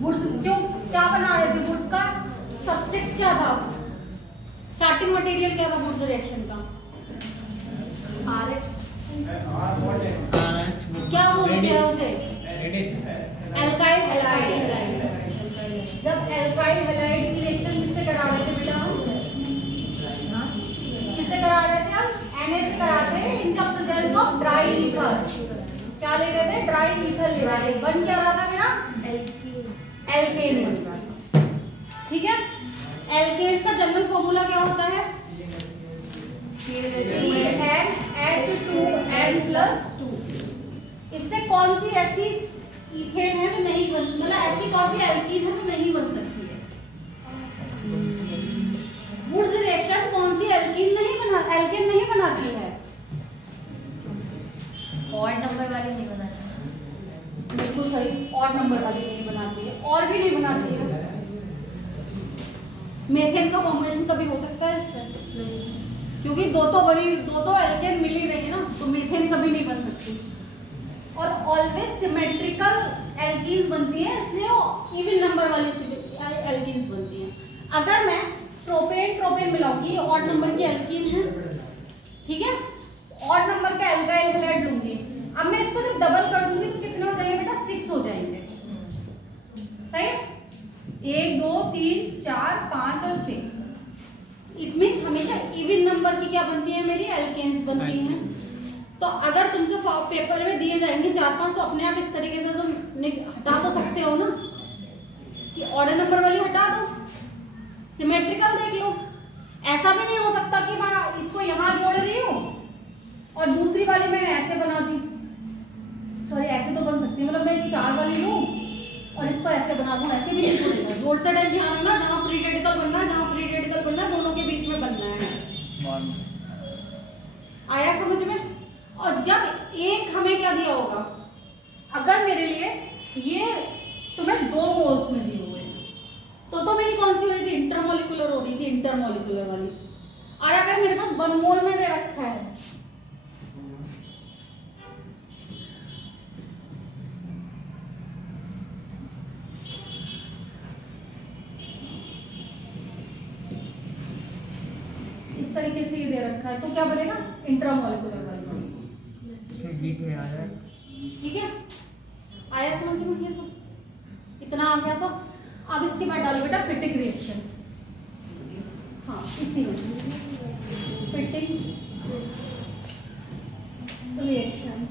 Woods क्यों क्या बना रहे थे? वुड्स का सबस्ट्रेट क्या था? स्टार्टिंग मटेरियल क्या था वुड्स रिएक्शन का? क्या बोलते हैं उसे? Alkyl halide. जब एल्काइल हैलाइड की रिएक्शन किससे करा रहे थे बेटा हम? किससे करा रहे थे हम? Na से कराते हैं इन the presence of dry ether. क्या ले रहे थे? ड्राई ईथर ले रहे थे। बन क्या रहा था मेरा? एल्केन बन रहा था। ठीक है, एल्केन्स का जनरल फॉर्मूला क्या होता है? CnH2n+2। इससे कौन सी ऐसी इथेन है जो नहीं बन, मतलब ऐसी कौन सी एल्कीन है जो नहीं बन सकती है? वुड्स रिएक्शन कौन सी एल्कीन नहीं बनाती है? ऑड नंबर वाली नहीं बनाती। बिल्कुल सही, ऑड नंबर वाली नहीं बनाती है। और भी नहीं बनाती है। मेथेन का फॉर्मेशन कभी हो सकता है इससे? क्योंकि दो तो एल्केन मिल ही रही है ना, तो मीथेन कभी नहीं बन सकती। और ऑलवेज सिमेट्रिकल एल्कीन्स बनती हैं, इसलिए वो इवन नंबर वाली एल्कीन्स बनती हैं। अगर मैं प्रोपेन मिलाऊंगी, ऑड नंबर की एल्कीन है, ठीक है, ऑड नंबर का एल्काइल हैलाइड लूंगी। अब मैं इसको जब डबल कर दूंगी तो कितने हो जाएंगे बेटा? 6 हो जाएंगे। सही है? 1 2 3 4 5 और 6। इट मीन्स हमेशा इवन नंबर की क्या बनती है? मेरी एल्केन्स बनती हैं। तो अगर तुमसे पेपर में दिए जाएंगे 4-5 तो अपने आप इस तरीके से तुम हटा तो सकते हो ना, कि ऑर्डर नंबर वाली हटा दो, सिमेट्रिकल देख लो। ऐसा भी नहीं हो सकता कि मैं इसको यहां जोड़ रही हूं और दूसरी वाली मैंने ऐसे बना दी। सॉरी, ऐसे तो बन सकती है, मतलब मैं 4 वाली लूं और इसको ऐसे बना दूं, ऐसे भी नहीं जोड़ेगा। जोड़ते टाइम ध्यान रखना, जहां फ्री रेडिकल बनना दोनों के बीच में बनना है। आया समझ में? और जब एक हमें क्या दिया होगा, अगर मेरे लिए ये तुम्हें 2 मोल्स में दिए हुए हैं तो मेरी कौन सी हो रही थी? इंटरमोलिकुलर हो रही थी, इंटरमोलिकुलर वाली। और अगर मेरे पास 1 मोल में दे रखा है, इस तरीके से ये दे रखा है, तो क्या बनेगा? इंट्रामोलिकुलर वाली बीच में आ जाए। ठीक है, आया समझ में? ये सब इतना आ गया। तो अब इसके बाद डालो बेटा फिटिंग रिएक्शन। हाँ, इसी में फिटिंग रिएक्शन।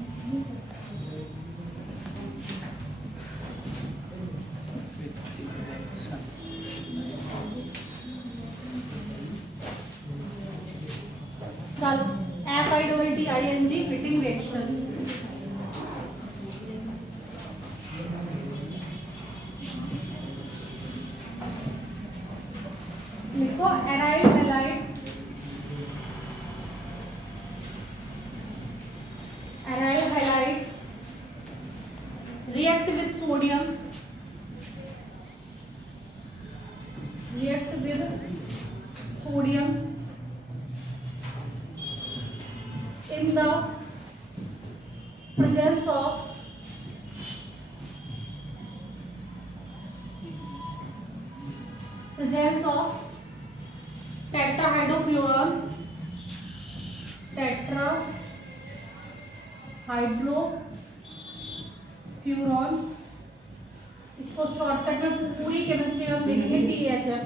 चलो, FITTING फिटिंग रिएक्शन। लिखो aryl halide, react with sodium, in the presence of tetrahydrofuran, इसको शॉर्टकट में पूरी केमिस्ट्री में लिखेंगे THF।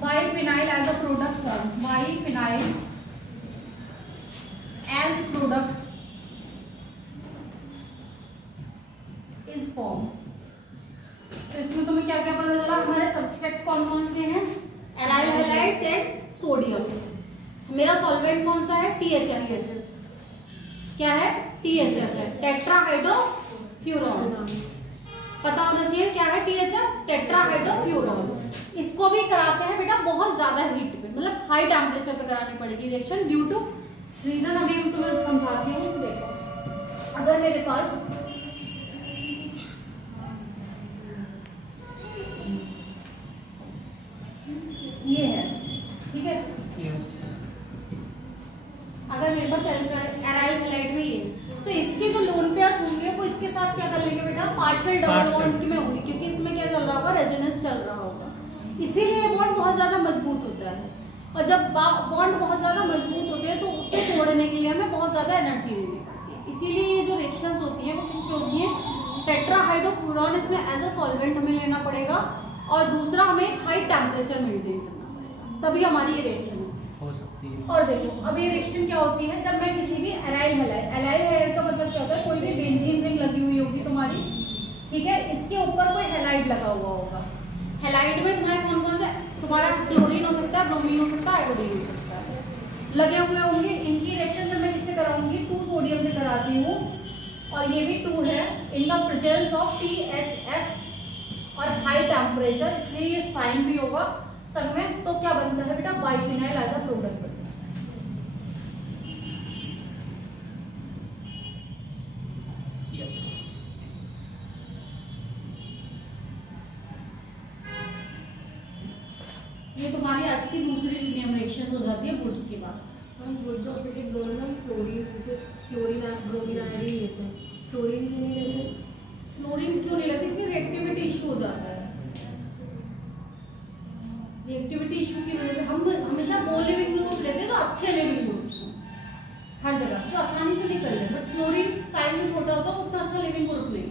Biphenyl as a product form, biphenyl as product is formed। तो इसमें तुम्हें क्या क्या पता चला? हमारे सबस्ट्रेट कौन कौन से हैं? Aryl halides and sodium. मेरा सॉल्वेंट कौन सा है? THF। क्या है? THF, tetrahydrofuran. पता होना चाहिए क्या है THF? टेट्राहाइड्रोफ्यूरॉन। इसको भी कराते हैं बेटा बहुत ज्यादा हीट पे, मतलब हाई टेम्परेचर पे करानी पड़ेगी रिएक्शन, ड्यू टू रीजन अभी मैं तुम्हें समझाती हूँ। देखो, अगर मेरे पास ये है, ठीक है, अगर मेरे पास एराइल हैलाइड में ही है तो इसके जो लोन पेयर्स होंगे वो इसके साथ क्या कर लेंगे बेटा, पार्शियल डबल बॉन्ड में होंगे, क्योंकि इसमें क्या चल रहा होगा, रेजोनेंस चल रहा होगा, इसीलिए ये बॉन्ड बहुत ज्यादा मजबूत होता है। और जब बॉन्ड बहुत ज्यादा मजबूत होते हैं तो उसे तोड़ने के लिए हमें बहुत ज्यादा एनर्जी देनी पड़ती है। इसीलिए ये जो रिएक्शंस होती हैं वो किस पे होती हैं, टेट्राहाइड्रोफ्लोरॉन इसमें एज अ सॉल्वेंट हमें लेना पड़ेगा, और दूसरा हमें एक हाई टेम्परेचर मेंटेन करना पड़ेगा, तभी हमारी ये रिएक्शन हो सकती है। और देखो अब ये रिएक्शन क्या होती है, जब मैं किसी भी एराइल हैलाइड का मतलब क्या होता है, कोई भी बेंजीन रिंग लगी हुई होगी तुम्हारी, ठीक है, इसके ऊपर कोई हैलाइड लगा हुआ होगा। हैलाइड में तुम्हारे कौन कौन से, तुम्हारा क्लोरीन हो सकता है, ब्रोमीन हो सकता है, आयोडीन हो सकता है, लगे हुए होंगे। इनकी रिएक्शन जब मैं किससे कराऊंगी, 2 सोडियम से कराती हूँ, और ये भी 2 है, इन द प्रेजेंस ऑफ THF और हाई टेम्परेचर, इसलिए ये साइन भी होगा संग में। तो क्या बनता है बेटा, बाइफिनाइल एज अ प्रोडक्ट बनता है। यस। ये तुम्हारी आज की दूसरी लिनियम रिएक्शन हो जाती है वुड्स के बाद। हम वुड्सोफिटिक बोल में फ्लोरीन, जैसे फ्लोरीन ब्रोमीन आयोडीन लेते हैं, फ्लोरीन क्यों नहीं लेते? फ्लोरीन क्यों नहीं लेते, क्योंकि रिएक्टिविटी इशू हो जाता है। रिएक्टिविटी इशू की वजह से हम हमेशा वो लिविंग ग्रुप लेते हैं तो अच्छे लिविंग ग्रुप्स हर जगह जो आसानी से निकल जाए, बट फ्लोरीन साइज में छोटा होता है उतना अच्छा लिविंग ग्रुप नहीं।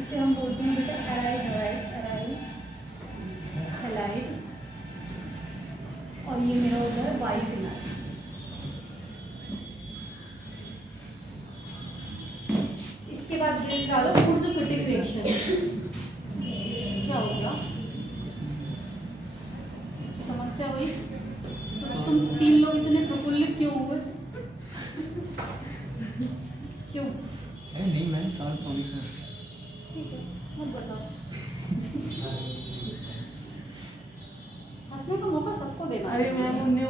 इसे हम बोलते हैं बेटा एराइल हैलाइड, और ये मेरा होता है बाइफिनाइल। इसके बाद ये डालो वुड्सोफिटिक रिएक्शन। क्या हो गया, समस्या हुई? तो तुम 3 लोग इतने प्रफुल्लित क्यों हुए? क्यों? नहीं मैं सॉल्व कॉन्शियस। ठीक है, मत बताओ। हंसने का मौका सबको देना। अरे मैम उनने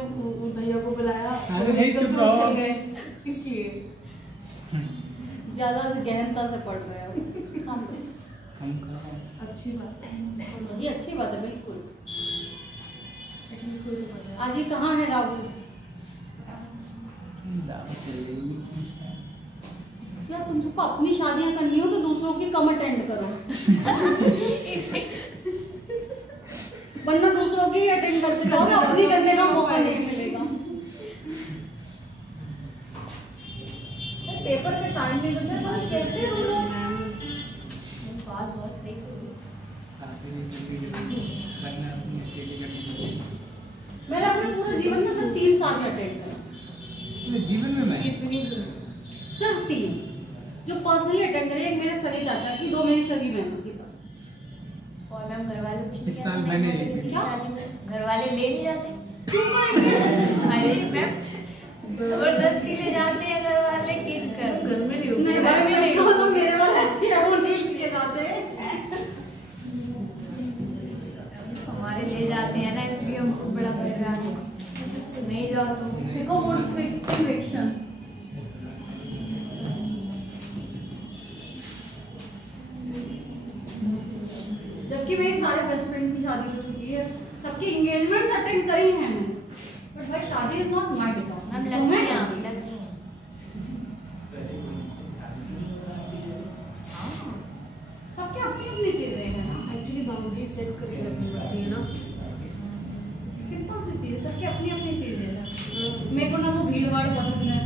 भैया को बुलाया, अरे नहीं, एकदम चुप से रहो। चल गए, इसलिए ज्यादा गहनता से पढ़ रहे हो। हम कहाँ? अच्छी बात है, ये अच्छी बात है बिल्कुल। एटलीस्ट कोई तो पता है। आज ये कहाँ है राहुल? दावत चली गई। यार तुम सबको अपनी शादियां करनी हो तो दूसरों की कम अटेंड करो, वरना दूसरों की अटेंड करते रहोगे, अपनी करने का मौका नहीं मिलेगा। पेपर पे टाइम नहीं बचा तो कैसे हम लोग? बात बहुत सही करी। शादी में करना अपनी अकेले करनी। मैंने अपने पूरे जीवन में सिर्फ 3 साल अटेंड करा, मेरे जीवन में मैं कितनी सिर्फ 3 जो पर्सनली अटेंड करे। एक मेरे सगे चाचा की, 2 मेरी सगी बहनों की बस। और मैम घर वाले कुछ नहीं इस साल कहते, मैंने नहीं कहते, क्या? शादी में घर वाले ले नहीं जाते। अरे मैम जबरदस्ती ले जाते हैं घर वाले, खींच कर। घर में नहीं नहीं, होता। घर में नहीं होता, मेरे वाले अच्छे हैं, वो नहीं लेके जाते हैं। हमारे ले जाते हैं ना, इसलिए हमको बड़ा परेशान है। नहीं जाओ तो देखो वुड्स पे रिएक्शन। जबकि मेरी सारे बेस्ट फ्रेंड की शादी हो चुकी है, सबकी एंगेजमेंट्स अटेंड करी हैं मैंने, बट भाई शादी इज नॉट माय बेटा। हम लकी हैं, हम लकी हैं। सबके अपनी अपनी चीजें हैं ना, एक्चुअली बाउंड्री सेट करके रखनी पड़ती है ना। सिंपल सी चीज, सबकी अपनी अपनी चीजें हैं। मेरे को ना वो भीड़ भाड़ पसंद है,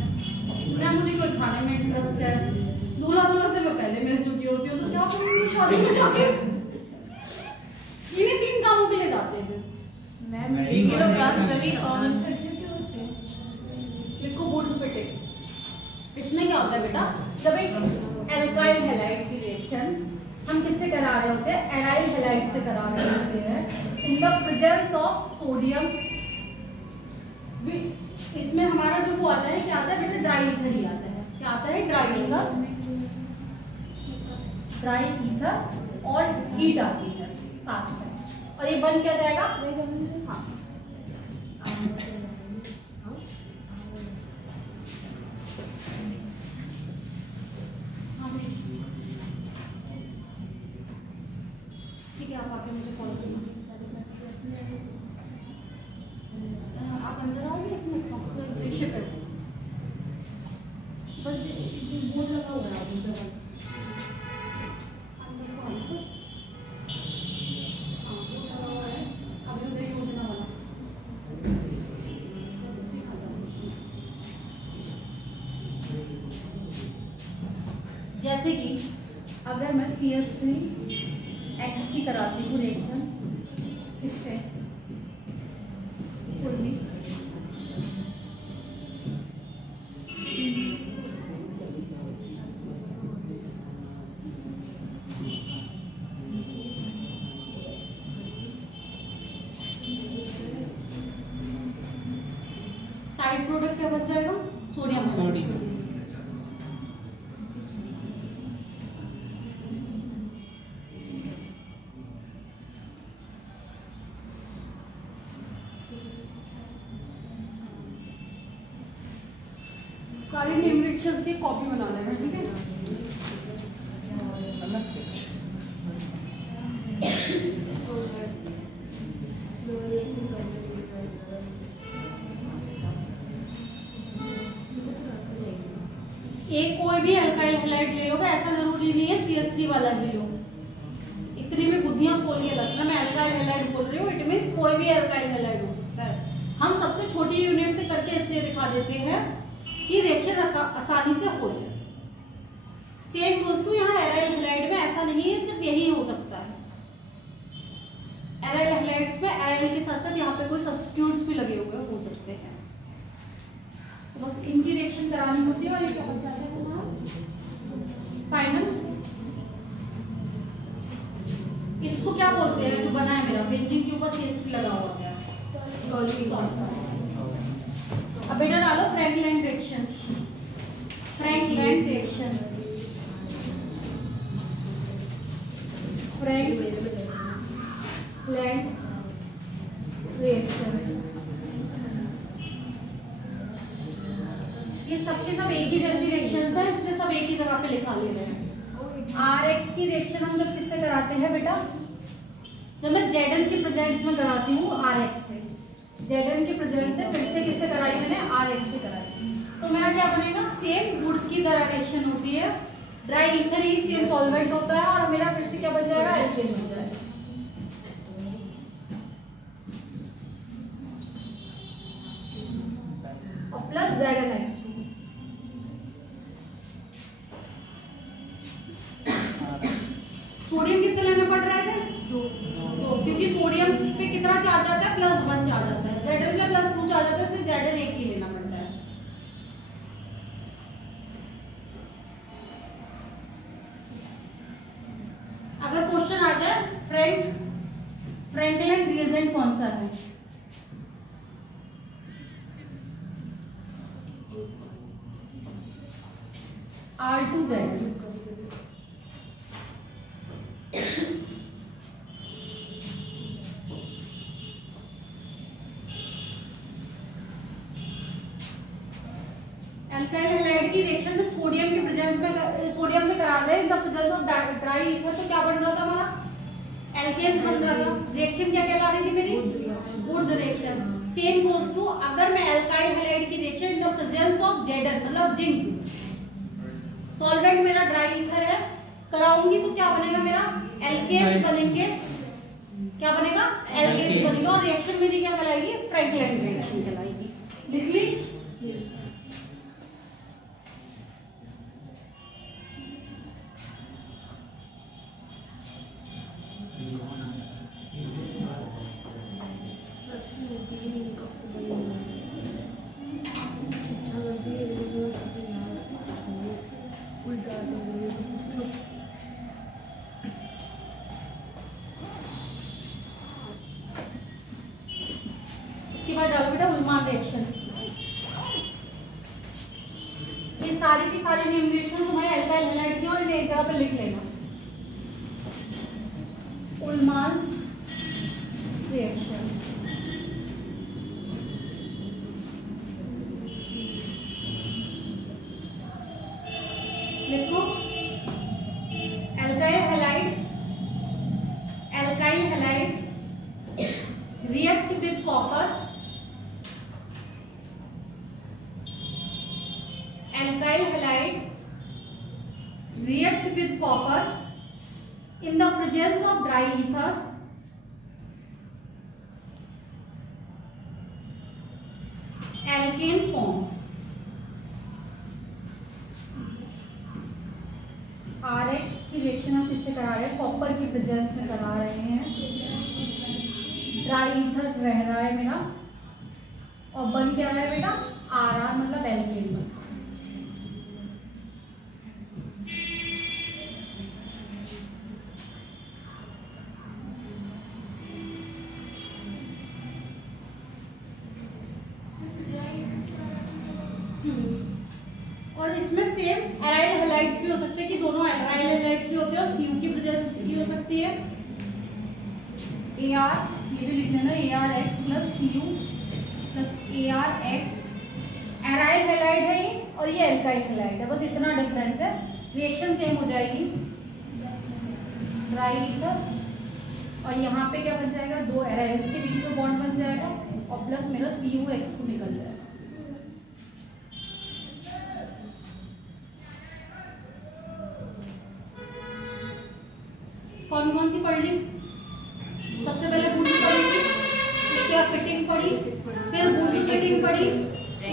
ना मुझे कोई खाने में इंटरेस्ट है। दूल्हा दुल्हन से मैं पहले मिल चुकी होती हूँ, तो क्या करूँगी शादी में जाके? इन्हीं 3 कामों के लिए जाते थे। मैम नहीं, ये लोग मैम, बात ऐसा कभी नहीं। कॉमन सर्टिफिकेट होते हैं। लिखो वुड्स फिटिंग। इसमें क्या होता है बेटा, जब एक एल्काइल हैलाइड की रिएक्शन हम किससे करा रहे होते हैं, एराइल हैलाइड से करा रहे होते हैं, इन द प्रेजेंस ऑफ सोडियम। इसमें हमारा जो वो आता है, क्या आता है बेटा, ड्राई ईथर ही आता है। क्या आता है, ड्राई ईथर, ड्राई ईथर और हीट आती है साथ में, और ये बन क्या जाएगा, हाँ ठीक है, आप आके मुझे कॉल करिए। आप अंदर आओगे तो एक रिलेशनशिप है बस बोर्ड लगा हुआ है आप अंदर बस हाँ बोर्ड लगा हुआ है अभ्युदय योजना वाला जैसे कि अगर मैं CS3X की कराती हूँ रिएक्शन इससे साइड प्रोडक्ट क्या बच जाएगा सोडियम सारी नेम रिएक्शंस की कॉपी बना लेना ठीक है अलग से एक कोई भी अल्काइल हैलाइड ले लोगे ऐसा जरूरी नहीं है CS3 वाला ही लो इतनी में बुद्धियां खोल के रखना मैं अल्काइल हैलाइड बोल रही हूँ इट मींस कोई भी अल्काइल हैलाइड हो सकता है हम सबसे छोटी यूनिट से करके इसलिए दिखा देते हैं कि रिएक्शन आसानी से हो जाए सेम गोज टू यहाँ एराइल हैलाइड में ऐसा नहीं है सिर्फ यही हो सकता है एराइल हैलाइड्स में एराइल के साथ साथ यहाँ पे कोई सब्स्टिट्यूट्स भी लगे हुए हो सकते हैं तो बस इनकी रिएक्शन करानी होती है और ये क्या बन जाता है फाइनल इसको क्या बोलते हैं जो बना है मेरा बेंजीन के ऊपर CS3 लगा हुआ है अब बेटा डालो फ्रैंकलैंड रिएक्शन फ्रैंकलैंड रिएक्शन ये सबके सब एक ही जैसी रिएक्शंस हैं इसलिए सब एक ही जगह पे लिखा ले रहे हैं RX की रिएक्शन हम जब किससे कराते हैं बेटा जब मैं Zn की प्रेजेंस में कराती हूँ RX से Zn की प्रेजेंस से फिर से किससे कराई मैंने RX से कराई तो मेरा क्या बनेगा सेम गुड्स की तरह रिएक्शन होती है ड्राई ईथर ही सेम सॉल्वेंट होता है और मेरा फिर से क्या बन जाएगा एल्केन बन जाएगा और प्लस ZnX2 सोडियम कितने लेने पड़ रहे थे दो क्योंकि सोडियम पे कितना चार्ज आता है +1 चार्ज आता है Zn पे +2 चार्ज आता है तो Zn एक ही लेना पड़ता है अगर क्वेश्चन आ जाए फ्रैंकलैंड रिएजेंट कौन सा है R2Zn अल्काइल हैलाइड की रिएक्शन जब सोडियम की प्रेजेंस में सोडियम से करा दे in the presence of dry ether तो क्या बन रहा था हमारा एल्केन्स बन रहा था रिएक्शन क्या कहला रही थी मेरी Wurtz reaction same goes to अगर मैं अल्काइल हैलाइड की reaction in the presence of Zn मतलब जिंक सॉल्वेंट मेरा ड्राई ईथर है कराऊंगी तो क्या बनेगा मेरा एल्केन्स बनेंगे क्या बनेगा एल्केन्स बनेगा और रिएक्शन मेरी क्या कहलाएगी फ्रैंकलैंड रिएक्शन कहलाएगी लिख ली इसके बाद डालो बेटा उल्मान रिएक्शन ये सारी की सारी नेम रिएक्शन हमारे अल्काइल हैलाइड की और इन्हें एक जगह पे लिख लेना उल्मान्स रिएक्शन लिखो alkyl halide with copper, alkyl halide react with copper in the presence of dry ether, alkane form. RX की रिएक्शन हम किससे करा रहे हैं? कॉपर की प्रेजेंस में करा रहे हैं। ड्राई ईथर रह रहा है मेरा और बन क्या रहा है बेटा? RR मतलब एल्केन बन। और इसमें सेम एराइल हैलाइड्स भी हो सकते हैं कि दोनों एराइल हैलाइड्स भी होते हैं और सीयू की प्रेजेंस भी हो सकती है। AR ये भी लिख लेना, ARX plus CU plus ARX aryl halide है ये और ये एल्काइल हैलाइड है, बस इतना डिफरेंस है। रिएक्शन सेम हो जाएगी, ड्राई ईथर और यहाँ पे क्या बन जाएगा? दो एराइल्स के बीच में बॉन्ड बन जाएगा और प्लस मेरा CuH2 निकल जाएगा। कौन कौन सी पढ़ ली? सबसे पहले बूटी पढ़ी थी, उसके बाद फिटिंग पढ़ी, फिर बूटी फिटिंग पढ़ी,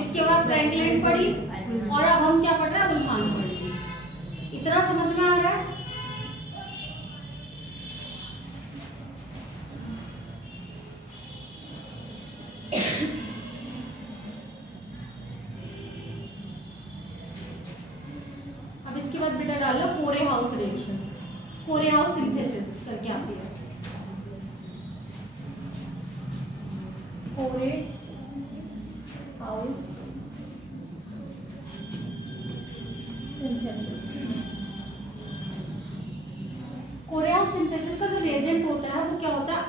उसके बाद फ्रैंकलाइन पढ़ी और अब हम क्या पढ़ रहे हैं? उल्मान पढ़ रहे हैं। इतना समझ में आ रहा है? अब इसके बाद बेटा डालो कोरे हाउस रिएक्शन, कोरे हाउस सिंथेसिस करके आती है। कोरे हाउस सिंथेसिस। कोरे हाउस सिंथेसिस का जो रिएजेंट होता है वो क्या होता है?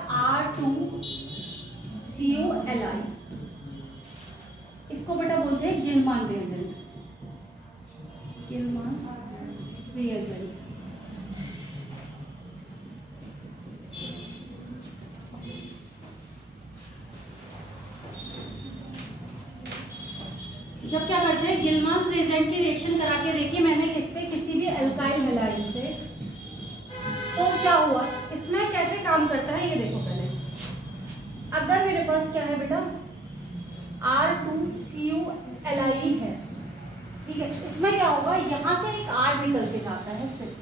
R2CuLi। इसको बेटा बोलते हैं गिलमान रिएजेंट, गिलमान रिएजेंट। जब क्या करते हैं? गिलमास रिएजेंट की रिएक्शन करा के देखिए मैंने किससे? किसी भी अल्काइल हैलाइड से, तो क्या हुआ? इसमें कैसे काम करता है ये देखो पहले। अगर मेरे पास क्या है बेटा? R2CuLi है, ठीक है। इसमें क्या होगा? यहाँ से एक R निकल के जाता है, सिर्फ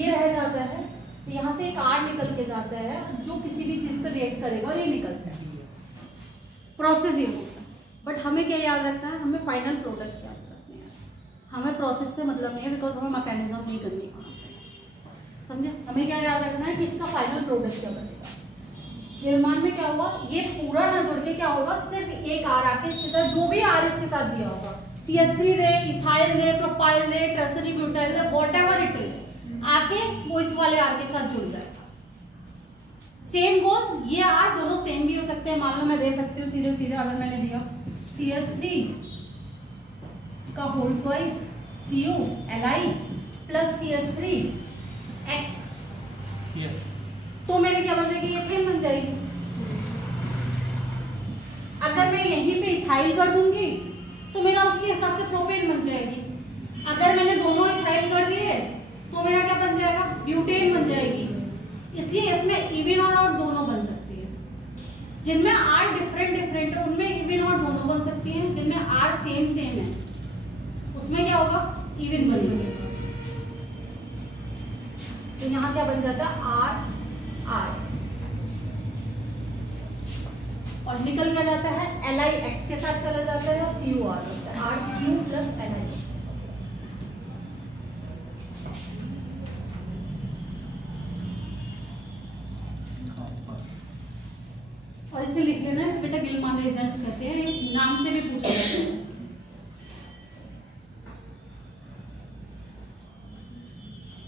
ये रह जाता है, तो यहाँ से एक R निकल के जाता है जो किसी भी चीज पर रिएक्ट करेगा और ये निकल जाएगा। प्रोसेस ये होता है। बट हमें क्या याद रखना है? हमें फाइनल प्रोडक्ट्स याद रखने हैं, हमें प्रोसेस से मतलब नहीं है, बिकॉज हमें मैकेनिज्म नहीं करनी है, समझे? हमें क्या याद रखना है कि इसका फाइनल प्रोडक्ट क्या बनेगा। गिलमान में क्या हुआ? ये पूरा ना जुड़ के क्या होगा? सिर्फ एक R आके इसके साथ, जो भी R इसके साथ दिया होगा, CH3 they, ethyl they, propyl they, tertiary butyl they, whatever it is, आके वो इस वाले R के साथ जुड़ जाएगा। सेम गोज, ये R दोनों सेम भी हो सकते हैं। मान लो मैं दे सकती हूँ सीधे सीधे, अगर मैंने दिया CH3 का whole twice CuLi plus CH3X, तो मेरे क्या बन जाएगी? एथेन बन जाएगी। अगर मैं यहीं पे इथाइल कर दूंगी तो मेरा उसके हिसाब से प्रोपेन बन जाएगी। अगर मैंने दोनों इथाइल कर दिए तो मेरा क्या बन जाएगा? ब्यूटेन बन जाएगी। इसलिए इसमें इवन और आउट दोनों बन सकती है। जिनमें R डिफरेंट डिफरेंट है उनमें इवन और दोनों बन सकती हैं, जिनमें R सेम सेम है उसमें क्या होगा? इवन बनेगा। तो यहाँ क्या बन जाता है? RRX और निकल क्या जाता है? LiX के साथ चला जाता है और CuR होता है, RCu प्लस LiX। और इसे लिख लेना, इसे बेटा गिलमान रिएजेंट्स कहते हैं, नाम से भी पूछा जाता है।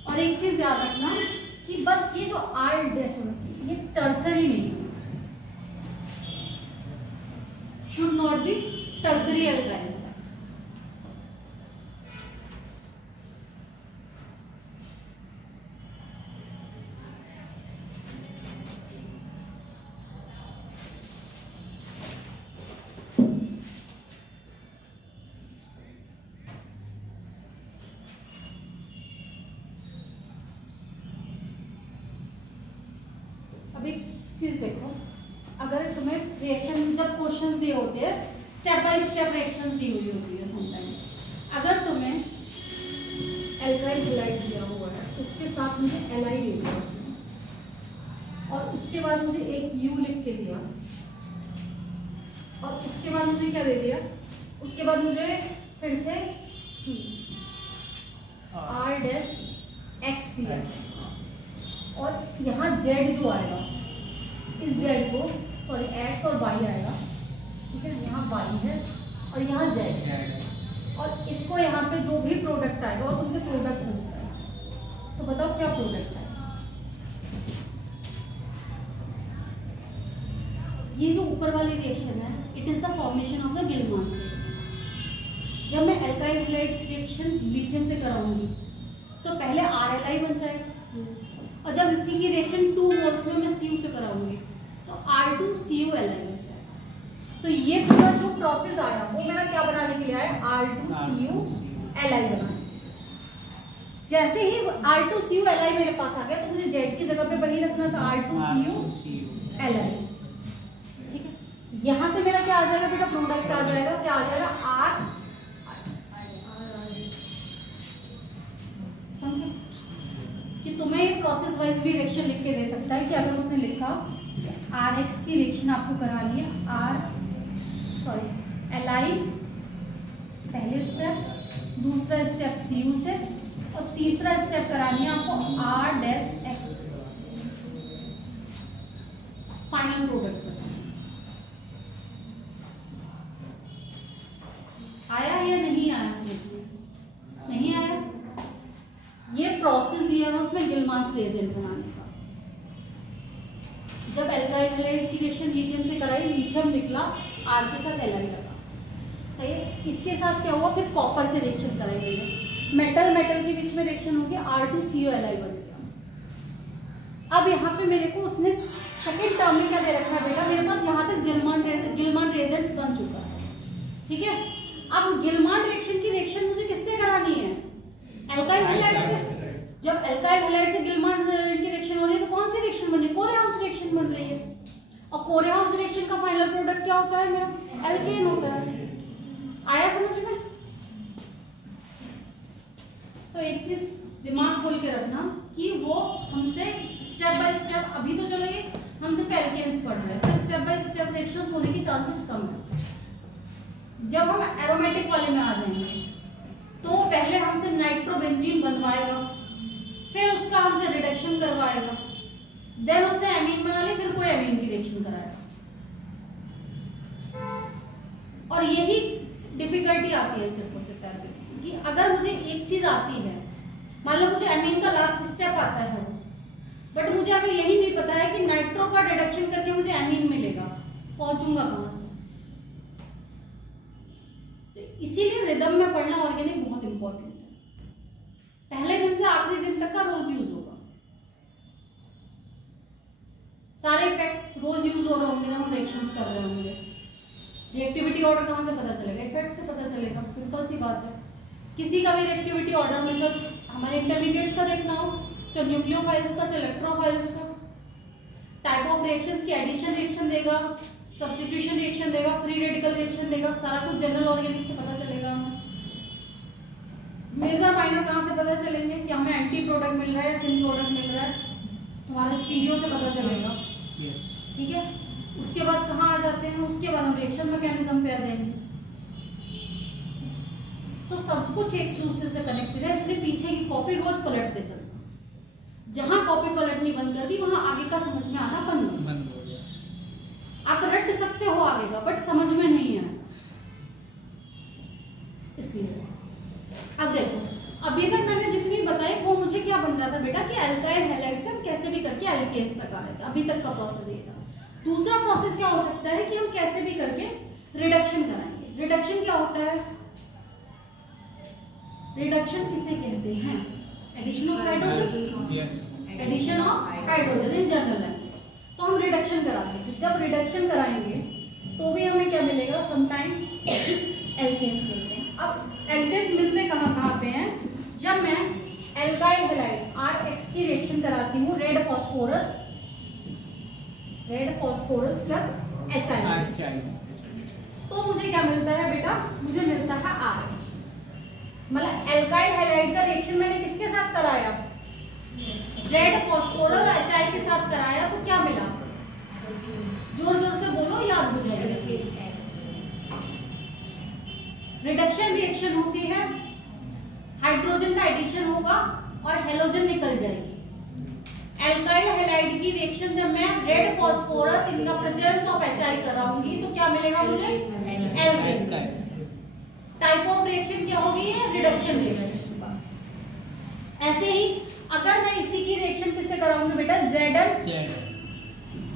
और एक चीज ध्यान रखना कि बस ये जो R डैश होना चाहिए ये टर्सरी नहीं है, should not be tertiary alkyl. अब एक चीज देखो, अगर तुम्हें रिएक्शन जब क्वेश्चन दिए होते हैं स्टेप बाय स्टेप रिएक्शन दी हुई होती है समटाइम्स, अगर तुम्हें एल्काइल हैलाइड दिया हुआ है उसके साथ मुझे एल दे दिया उसमें, और उसके बाद मुझे एक यू लिख के दिया, और उसके बाद मुझे क्या दे दिया, उसके बाद मुझे फिर से आर डैश एक्स दिया, और यहाँ जेड जो आएगा इस जेड को सॉरी एक्स और वाई आएगा, ठीक है, यहाँ वाई है और यहाँ जेड है, और इसको यहाँ पे जो भी प्रोडक्ट आएगा और तुमसे प्रोडक्ट पूछता है, तो बताओ क्या प्रोडक्ट है। ये जो ऊपर वाली रिएक्शन है it is the formation of the Gilman reaction. जब मैं एल्काइल हैलाइड रिएक्शन लिथियम से कराऊंगी तो पहले RLI बन जाएगा, और जब इसी की रिएक्शन 2 मोल्स में मैं Cu से कराऊंगी तो R2CuLi बन जाएगा। तो ये पूरा जो प्रोसेस आया वो मेरा क्या बनाने के लिए आया, R2CuLi बनाने। जैसे ही R2CuLi मेरे पास आ गया तो मुझे Z की जगह पे वही रखना था, R2CuLi। ठीक है, यहां से मेरा क्या आ जाएगा बेटा, प्रोडक्ट आ जाएगा, क्या आ जाएगा, R। समझे कि तुम्हें ये प्रोसेस वाइज भी रिएक्शन लिख के दे सकता है कि अगर उसने लिखा RX की रिएक्शन आपको करानी है Li पहले स्टेप, दूसरा स्टेप Cu से, और तीसरा स्टेप करानी है आपको R-X फाइनल प्रोडक्ट। आया या नहीं आया समझ में? नहीं आया। ये प्रोसेस दिया है उसमें गिलमास रिएजेंट बनाने का। जब एल्काइल हैलाइड की रिएक्शन लिथियम से कराई, लिथियम निकला, R के साथ Li लगा, सही है। इसके साथ क्या हुआ, फिर कॉपर से रिएक्शन कराई गई, मेटल मेटल के बीच में रिएक्शन होगी, R2CuLi बन गया। अब यहाँ पे मेरे को उसने सेकेंड टर्म में क्या दे रखा है बेटा, मेरे पास यहाँ तक गिलमान रिएजेंट्स बन चुका है, ठीक है। अब गिलमान रिएक्शन की रिएक्शन मुझे किससे करानी है, एल्काइल हैलाइड से। जब एल्काइल हैलाइड से गिलमान की रिएक्शन हो रही है तो कौन सी रिएक्शन बन रही है, कोरेहाउस रिएक्शन बन रही है। और कोरेहाउस रिएक्शन का फाइनल प्रोडक्ट क्या होता है मेरा, एल्केन होता है। आया समझ में? तो एक चीज दिमाग खोल के रखना कि वो हमसे स्टेप बाय स्टेप, अभी तो चलो ये हम सिर्फ एल्केन्स पढ़ रहे हैं, तो स्टेप बाय स्टेप रिएक्शंस होने की चांसेस कम है। जब हम एरोमेटिक वाले में आ जाएंगे तो पहले हमसे नाइट्रोबेंजीन बनवाएगा, फिर उसका हमसे रिडक्शन करवाएगा, देन उसने एमीन बना ली, फिर कोई एमीन की रिएक्शन कराएगा। और यही डिफिकल्टी आती है सिर्फ और सिर्फ कि अगर मुझे एक चीज आती है, मान लो मुझे एमीन का लास्ट स्टेप आता है, बट मुझे अगर यही नहीं पता है कि नाइट्रो का रिडक्शन करके मुझे एमीन मिलेगा, पहुंचूंगा कहां से। तो इसीलिए रिदम में पढ़ना ऑर्गेनिक बहुत इंपॉर्टेंट है। पहले दिन से आखिरी दिन तक का रोज यूज होगा, सारे इफेक्ट्स रोज यूज हो रहे होंगे, हम रिएक्शंस कर रहे होंगे। रिएक्टिविटी ऑर्डर कहां से पता चलेगा, इफेक्ट से पता चलेगा, सिंपल सी बात है। किसी का भी रिएक्टिविटी ऑर्डर में जब हमारे इंटरमीडिएट्स का देखना हो, चाहे न्यूक्लियोफाइल्स का, चाहे इलेक्ट्रोफाइल्स का, टाइप ऑफ रिएक्शंस की एडिशन रिएक्शन देगा, सब्स्टिट्यूशन रिएक्शन देगा, फ्री रेडिकल रिएक्शन देगा, सारा कुछ जनरल ऑर्गेनिक से पता चलेगा हमें। मेजर माइनर कहां से पता चलेंगे कि हमें एंटी प्रोडक्ट मिल रहा है या सिन प्रोडक्ट मिल रहा है, हमारे स्टीरियो से पता चलेगा, ठीक है। उसके बाद कहाँ आ जाते हैं, उसके बाद हम रिएक्शन मैकेनिज्म पे आ जाएंगे। तो सब कुछ एक दूसरे से कनेक्टेड है, इसलिए पीछे की कॉपी रोज पलटते चलना। जहां कॉपी पलटनी बंद कर दी वहां आगे का समझ में आना बंद हो गया। आप रट सकते हो आगे का, बट समझ में नहीं आएगा। इसलिए अब देखो, अभी तक मैंने जितनी बताई वो मुझे क्या बन रहा था बेटा कि एल्काइल हैलाइड से हम कैसे भी करके एल्केन्स तक आ रहे थे। अभी तक का प्रोसेस ये था। दूसरा प्रोसेस क्या हो सकता है कि हम कैसे भी करके रिडक्शन कराएंगे। रिडक्शन क्या होता है, रिडक्शन किसे कहते हैं, addition of hydrogen, addition of hydrogen in general language. तो हम रिडक्शन कराते हैं। जब रिडक्शन कराएंगे तो भी हमें क्या मिलेगा, समटाइम एल्केन्स मिलते हैं। अब एल्केन्स मिलते कहाँ पे हैं, जब मैं एल्काइल हैलाइड RX की रिएक्शन कराती हूँ red phosphorus red phosphorus plus HI। तो मुझे क्या मिलता है बेटा, मुझे मिलता है RH। मतलब एल्काइल हैलाइड का रिएक्शन मैंने किसके साथ कराया, रेड फॉस्फोरस HI के साथ कराया, तो क्या मिला, जोर जोर से बोलो याद हो जाएगा। रिडक्शन रिएक्शन होती है, हाइड्रोजन का एडिशन होगा और हेलोजन निकल जाएगी। एल्काइल हैलाइड की रिएक्शन जब मैं red phosphorus in the presence of HI कराऊंगी तो क्या मिलेगा मुझे, एल्काइल। टाइप ऑफ रिएक्शन क्या होगी, ये रिडक्शन रिएक्शन। ऐसे ही अगर मैं इसी की रिएक्शन किससे कराऊंगी बेटा, Zn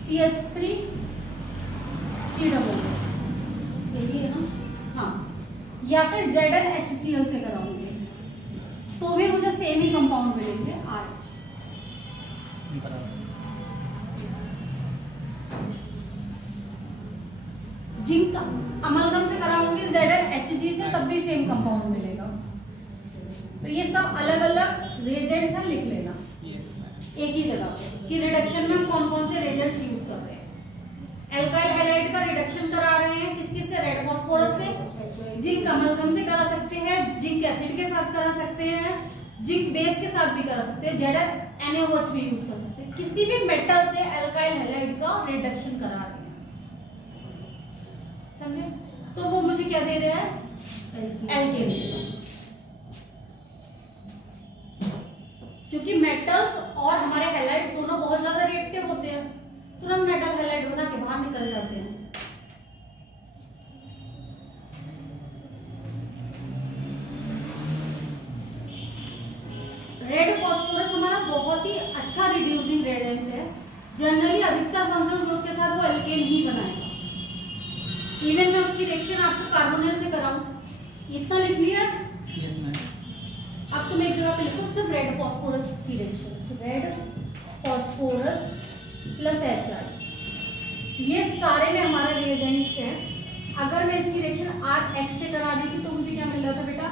CH3 C डबल, यही है ना, हाँ, या फिर Zn HCl से कराऊंगी तो भी मुझे सेम ही कंपाउंड मिलेंगे RH। जिंक अमलगम से कराऊंगी Zn Hg से, तब भी सेम कंपाउंड मिलेगा। तो ये सब अलग अलग रिएजेंट्स हैं, लिख लेना एक ही जगह पे कि रिडक्शन में हम कौन कौन से रिएजेंट्स यूज कर रहे हैं। एल्काइल हैलाइड का रिडक्शन करा रहे हैं किस किस से, रेड फॉस्फोरस से, जिंक अमलगम से करा सकते हैं, जिंक एसिड के साथ करा सकते हैं, जिंक बेस के साथ भी करा सकते हैं, Zn NaOH भी यूज कर सकते हैं। किसी भी मेटल से एल्काइल हैलाइड का रिडक्शन करा रहे हैं, समझे। तो वो मुझे क्या दे रहा है, एल्केन। क्योंकि मेटल्स और हमारे हैलाइड दोनों बहुत ज्यादा रिएक्टिव होते हैं, तुरंत मेटल हैलाइड बना के बाहर निकल जाते हैं। रेड फॉस्फोरस हमारा बहुत ही अच्छा रिड्यूसिंग रेडेंट है। जनरली अधिकतर फंक्शनल ग्रुप के साथ वो एल्केन ही बनाएगा। इवन मैं उसकी रिएक्शन आपको कार्बोनिल से कराऊं, इतना लिख लिया। Yes ma'am. अब तुम एक जगह पे लिखो सिर्फ रेड फॉस्फोरस की reaction, red phosphorus plus HI, ये सारे में हमारा रिएजेंट है। अगर मैं इसकी रिएक्शन RH से करा दी थी तो मुझे क्या मिल रहा था बेटा,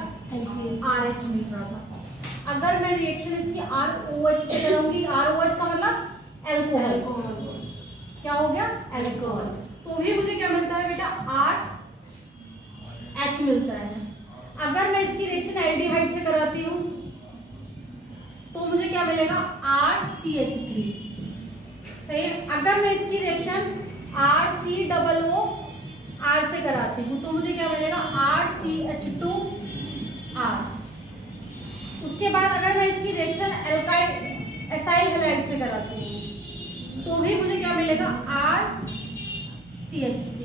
RH मिल रहा था। अगर मैं रिएक्शन इसकी ROH से कराऊंगी, ROH का मतलब एल्कोहल, क्या हो गया, एल्कोहल, तो भी मुझे क्या मिलता है बेटा, RH मिलता है। अगर मैं इसकी रिएक्शन एल्डिहाइड से कराती हूँ तो मुझे क्या मिलेगा, RCH3, सही है। अगर मैं इसकी रिएक्शन RCOO R से कराती हूँ तो मुझे क्या मिलेगा, RCH2R। उसके बाद अगर मैं इसकी रिएक्शन एसाइल हैलाइड से कराती हूँ तो भी मुझे क्या मिलेगा, RCH3।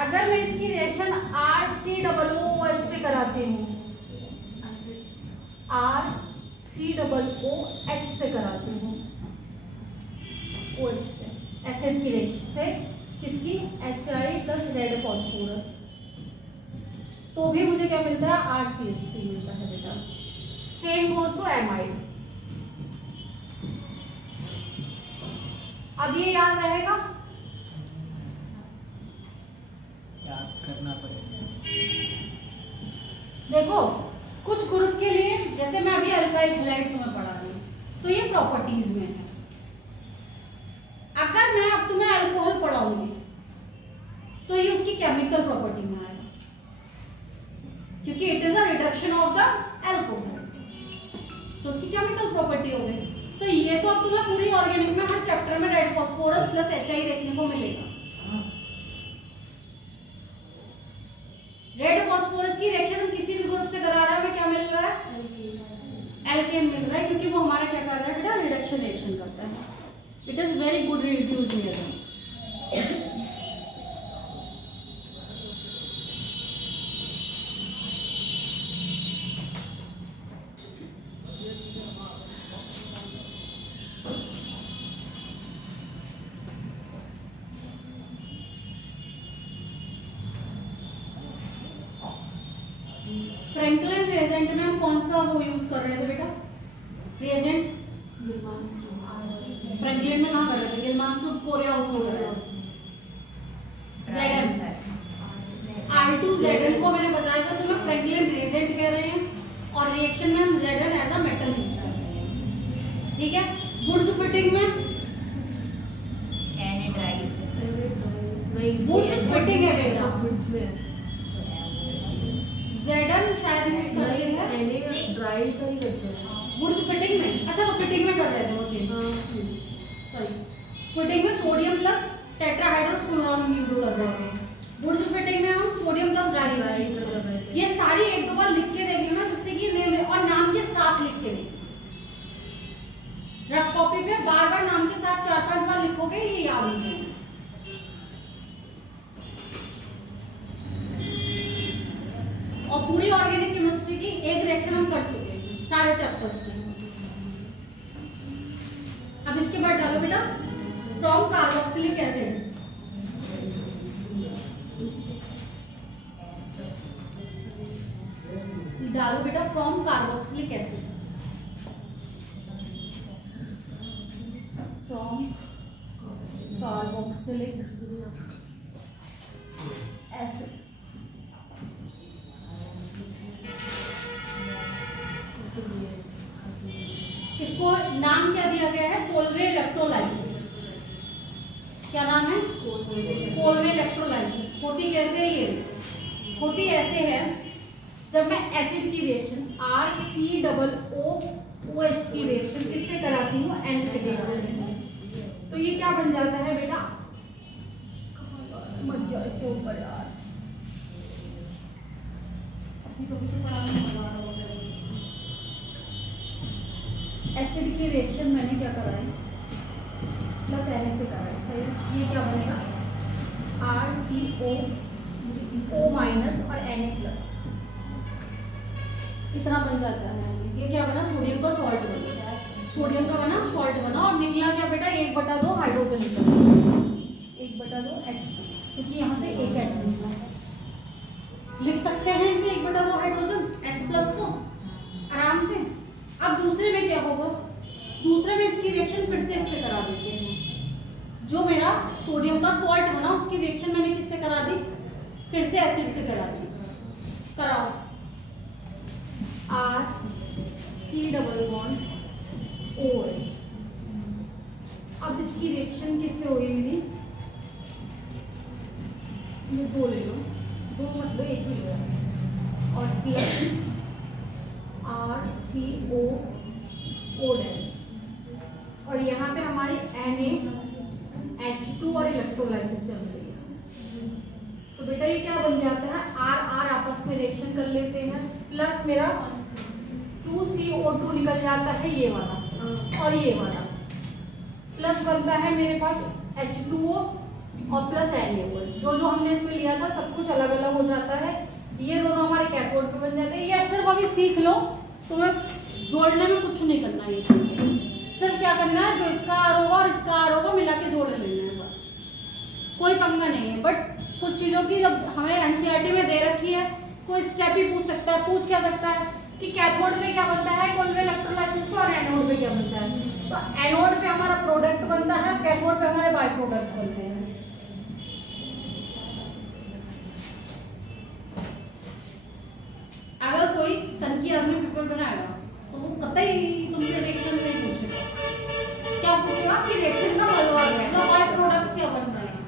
अगर मैं इसकी रिएक्शन RCOOH से कराती हूँ, RCOOH से कराती हूँ, OH से, एसिड की रिएक्शन से, किसकी, HI प्लस रेड फॉस्फोरस, तो भी मुझे क्या मिलता है, RCH3 मिलता है बेटा। Same goes to amide. अब ये याद रहेगा, याद करना पड़ेगा। देखो कुछ ग्रुप के लिए, जैसे मैं अभी अल्काइल हैलाइड तुम्हें पढ़ा रही हूँ तो ये प्रॉपर्टीज में है। अगर मैं अब तुम्हें अल्कोहल पढ़ाऊंगी तो ये उसकी केमिकल प्रॉपर्टी में आएगा, क्योंकि it is a reduction of the alcohol, तो उसकी केमिकल प्रॉपर्टी हो गई। तो ये तो अब तुम्हें पूरी ऑर्गेनिक में हर चैप्टर में रेड फॉस्फोरस प्लस HI देखने को मिलेगा। रेड फॉस्फोरस की रिएक्शन हम किसी भी ग्रुप से करा रहा है, हमें क्या मिल रहा है, एल्केन मिल रहा है, क्योंकि वो हमारा क्या कर रहा है बेटा, रिडक्शन रिएक्शन करता है। It is very good reducing agent. Franklin reagent में हम कौन सा वो यूज कर रहे थे बेटा, रिएजेंट, फ्रैंकलिन में कहाँ कर रहे थे, गिलमान कोरिया उसको कर रहे थे, Zn R2Zn को मैंने बताया था, तो मैं फ्रैंकलिन रिएजेंट कह रहे हैं और रिएक्शन में हम Zn as a metal use कर रहे हैं, ठीक है। गुड्स फिटिंग में Zn शायद यूज करते हैं ड्राई तो ही करते हैं वुड्स फिटिंग में। अच्छा तो फिटिंग में कर रहे थे वो चीज, सॉरी फिटिंग में सोडियम प्लस टेट्राहाइड्रोक्लोरान यूज कर रहे थे। वुड्स फिटिंग में हम सोडियम प्लस डाइलीथर यूज कर रहे थे। ये सारी एक दो बार लिख के देख लेना जिससे कि नेम और नाम के साथ लिख के दें। रफ कॉपी पे बार बार नाम के साथ 4-5 बार लिखोगे ये याद हो जाएगा। और पूरी ऑर्गेनिक केमिस्ट्री की एक रिएक्शन हम कर चुके हैं सारे चैप्टर्स में। अब इसके बाद डालो बेटा फ्रॉम कार्बोक्सिलिक एसिड, डालो बेटा from carboxylic acid, from carboxylic acid. इसको नाम क्या दिया गया है? कोलरे इलेक्ट्रोलाइसिस। क्या नाम है? कोलरे इलेक्ट्रोलाइसिस। होती कैसे है ये? होती ऐसे है जब मैं एसिड की रिएक्शन RCOOH की रिएक्शन किससे कराती हूँ? Na से कराती हूँ। तो ये क्या बन जाता है बेटा? मत जाओ इसके ऊपर यार, अपनी कभी तो पढ़ाने में मजा आ रहा होगा। एसिड की रिएक्शन मैंने क्या कराई? प्लस Na से कराई, सही है। ये क्या बनेगा? RCOO माइनस और Na प्लस, इतना बन जाता है। ये क्या बना? सोडियम का सॉल्ट बना, सोडियम का बना सॉल्ट बना और निकला क्या बेटा? 1/2 हाइड्रोजन निकला, 1/2 H2, क्योंकि यहाँ से एक H निकला। लिख सकते हैं इसे 1/2 हाइड्रोजन H प्लस को आराम से। अब दूसरे में क्या होगा? दूसरे में इसकी रिएक्शन फिर से इससे करा देते हैं। जो मेरा सोडियम का सॉल्ट बना उसकी रिएक्शन मैंने किससे करा दी? फिर से एसिड से करा दी। कराओ RC≡OH। अब इसकी रिएक्शन किससे हुई मेरी? ये दो ले लो, दो मत लो, एक ही लो, और प्लस RCOO' और यहाँ पे हमारी NaH2 और इलेक्ट्रोलाइसिस चल रही है। तो बेटा ये क्या बन जाता है? R आपस में रिएक्शन कर लेते हैं, प्लस मेरा 2CO2 निकल जाता है ये वाला और ये वाला, प्लस बनता है मेरे पास H2O और प्लस NaOH। जो जो हमने इसमें लिया था सब कुछ अलग अलग हो जाता है। ये दोनों हमारे कैथोड पे बन जाते हैं। ये सिर्फ अभी सीख लो, तुम्हें जोड़ने में कुछ नहीं करना। ये सिर्फ क्या करना है? जो इसका R होगा और इसका R होगा मिला के जोड़ लेना है, बस कोई पंगा नहीं है। बट कुछ चीजों की जब हमें एनसीईआरटी में दे रखी है, कोई स्टेप ही पूछ सकता है। पूछ क्या सकता है कि कैथोड पे क्या बनता है कोलवे इलेक्ट्रोलाइसिस पे, और एनोड पे क्या बनता है। तो एनोड पे हमारा प्रोडक्ट बनता है, कैथोड पे हमारे बाय प्रोडक्ट्स बनते हैं। अगर कोई सन की आर्मी पेपर बनाएगा तो वो कतई तुमसे रिएक्शन नहीं पूछेगा। क्या पूछेगा कि रिएक्शन का मतलब बाय प्रोडक्ट्स क्या बन रहे हैं।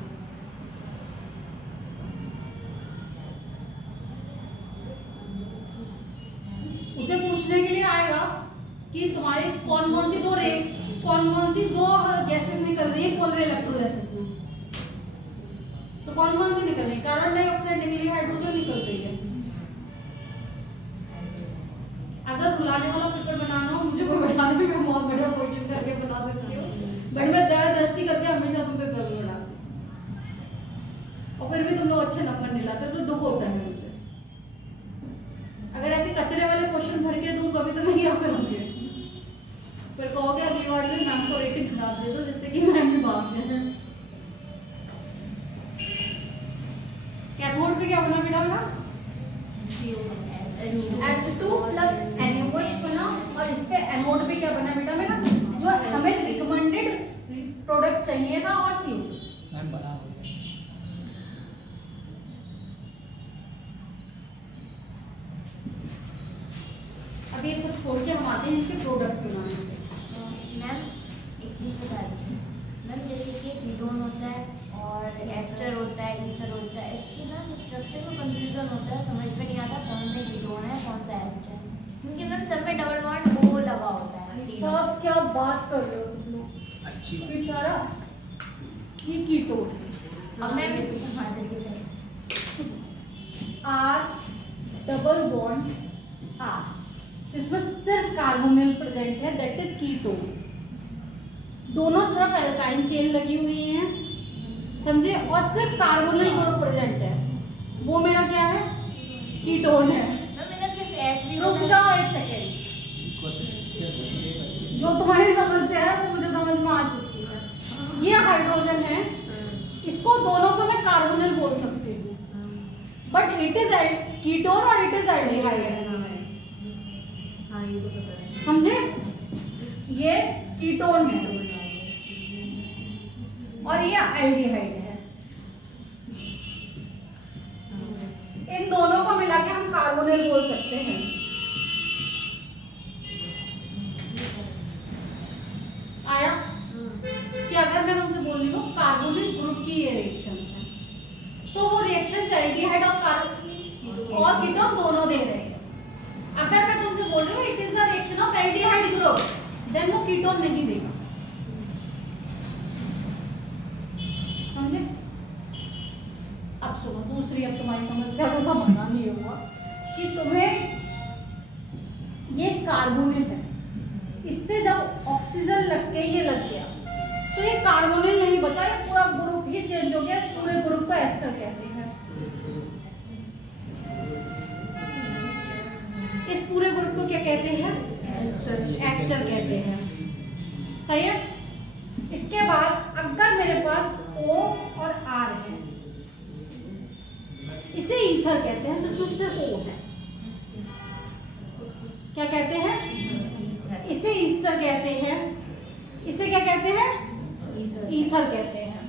उसे पूछने के लिए आएगा कि तुम्हारे कौन कौन सी दो गैसेस निकल रही है कोलवे इलेक्ट्रोलाइसिस में। तो कौन कौन सी निकल रही है? कार्बन डाइऑक्साइड निकली, हाइड्रोजन निकल रही है। अगर रुलाने वाला पेपर बनाना हो, मुझे कोई बताने में मैं बहुत बड़ा क्वेश्चन करके बता सकती हूँ, बट मैं दया दृष्टि करके हमेशा तुम पेपर बना, और फिर भी तुम लोग अच्छे नंबर नहीं लाते तो दुख होता है मुझे। अगर ऐसे कचरे वाले क्वेश्चन भर के दूं कभी तो मैं क्या करूँगी? फिर कहोगे अगली बार से मैम को रेटिंग खराब दे दो जिससे कि मैम भी भाग जाए। कैथोड पे क्या बना बेटा? H2 प्लस NaOH बना, और इस पे एनोड पे क्या बना बेटा मेरा? जो हमें रिकमेंडेड प्रोडक्ट चाहिए था, और CO। मैम बना दो। अब ये सब छोड़ के हम आते हैं इनके प्रोडक्ट्स बनाने। मैम एक चीज़ बता दीजिए मैम, जैसे कि कीटोन होता है और एस्टर होता है, ईथर होता है, इसकी ना स्ट्रक्चर में कंफ्यूजन होता है, समझ में नहीं आता कौन सा कीटोन है कौन सा एस्टर है, क्योंकि मैम सब में डबल बॉन्ड वो लगा होता है। सब क्या बात कर रहे हो तुम लोग? अच्छी बात। बेचारा ये कीटोन अब मैं इसको समझ रही हूँ। आर डबल बॉन्ड आर जिसमें सिर्फ कार्बोनिल प्रेजेंट है, दैट इज कीटोन। दोनों तरफ एल्काइन चेन लगी हुई है, समझे, और सिर्फ कार्बोनिल ग्रुप प्रेजेंट है, वो मेरा क्या है? कीटोन है। मैम मैंने सिर्फ एच भी रुक जाओ एक सेकेंड, जो तुम्हारी समस्या है वो मुझे समझ में आ चुकी है। ये हाइड्रोजन है, इसको दोनों को मैं कार्बोनिल बोल सकती हूँ, बट इट इज कीटोन और इट इज एल्डिहाइड, समझे? ये कीटोन है और ये एल्डिहाइड है। इन दोनों को मिला के हम कार्बोनिल बोल सकते हैं। आया कि अगर मैं तुमसे बोल रही हूँ कार्बोनिल ग्रुप की ये रिएक्शंस हैं, तो वो रिएक्शंस एल्डिहाइड और कीटोन दोनों दे रहे हैं। अगर मैं तुमसे बोल रही हूँ it is the reaction of aldehyde group, then वो कीटोन नहीं देगा, समझे? अब सुनो दूसरी, अब तुम्हारी समस्या का समाधान ये हुआ कि तुम्हें ये कार्बोनिल है, इससे जब ऑक्सीजन लग के ये लग गया तो ये कार्बोनिल नहीं बचा, ये पूरा ग्रुप ही चेंज हो गया, पूरे ग्रुप को एस्टर कहते हैं। इस पूरे ग्रुप को क्या कहते हैं? एस्टर कहते हैं, सही है। इसके बाद अगर मेरे पास O और R है, इसे ईथर कहते हैं, जिसमें सिर्फ O है। क्या कहते हैं? इसे ईस्टर कहते हैं, इसे क्या कहते हैं? ईथर कहते हैं।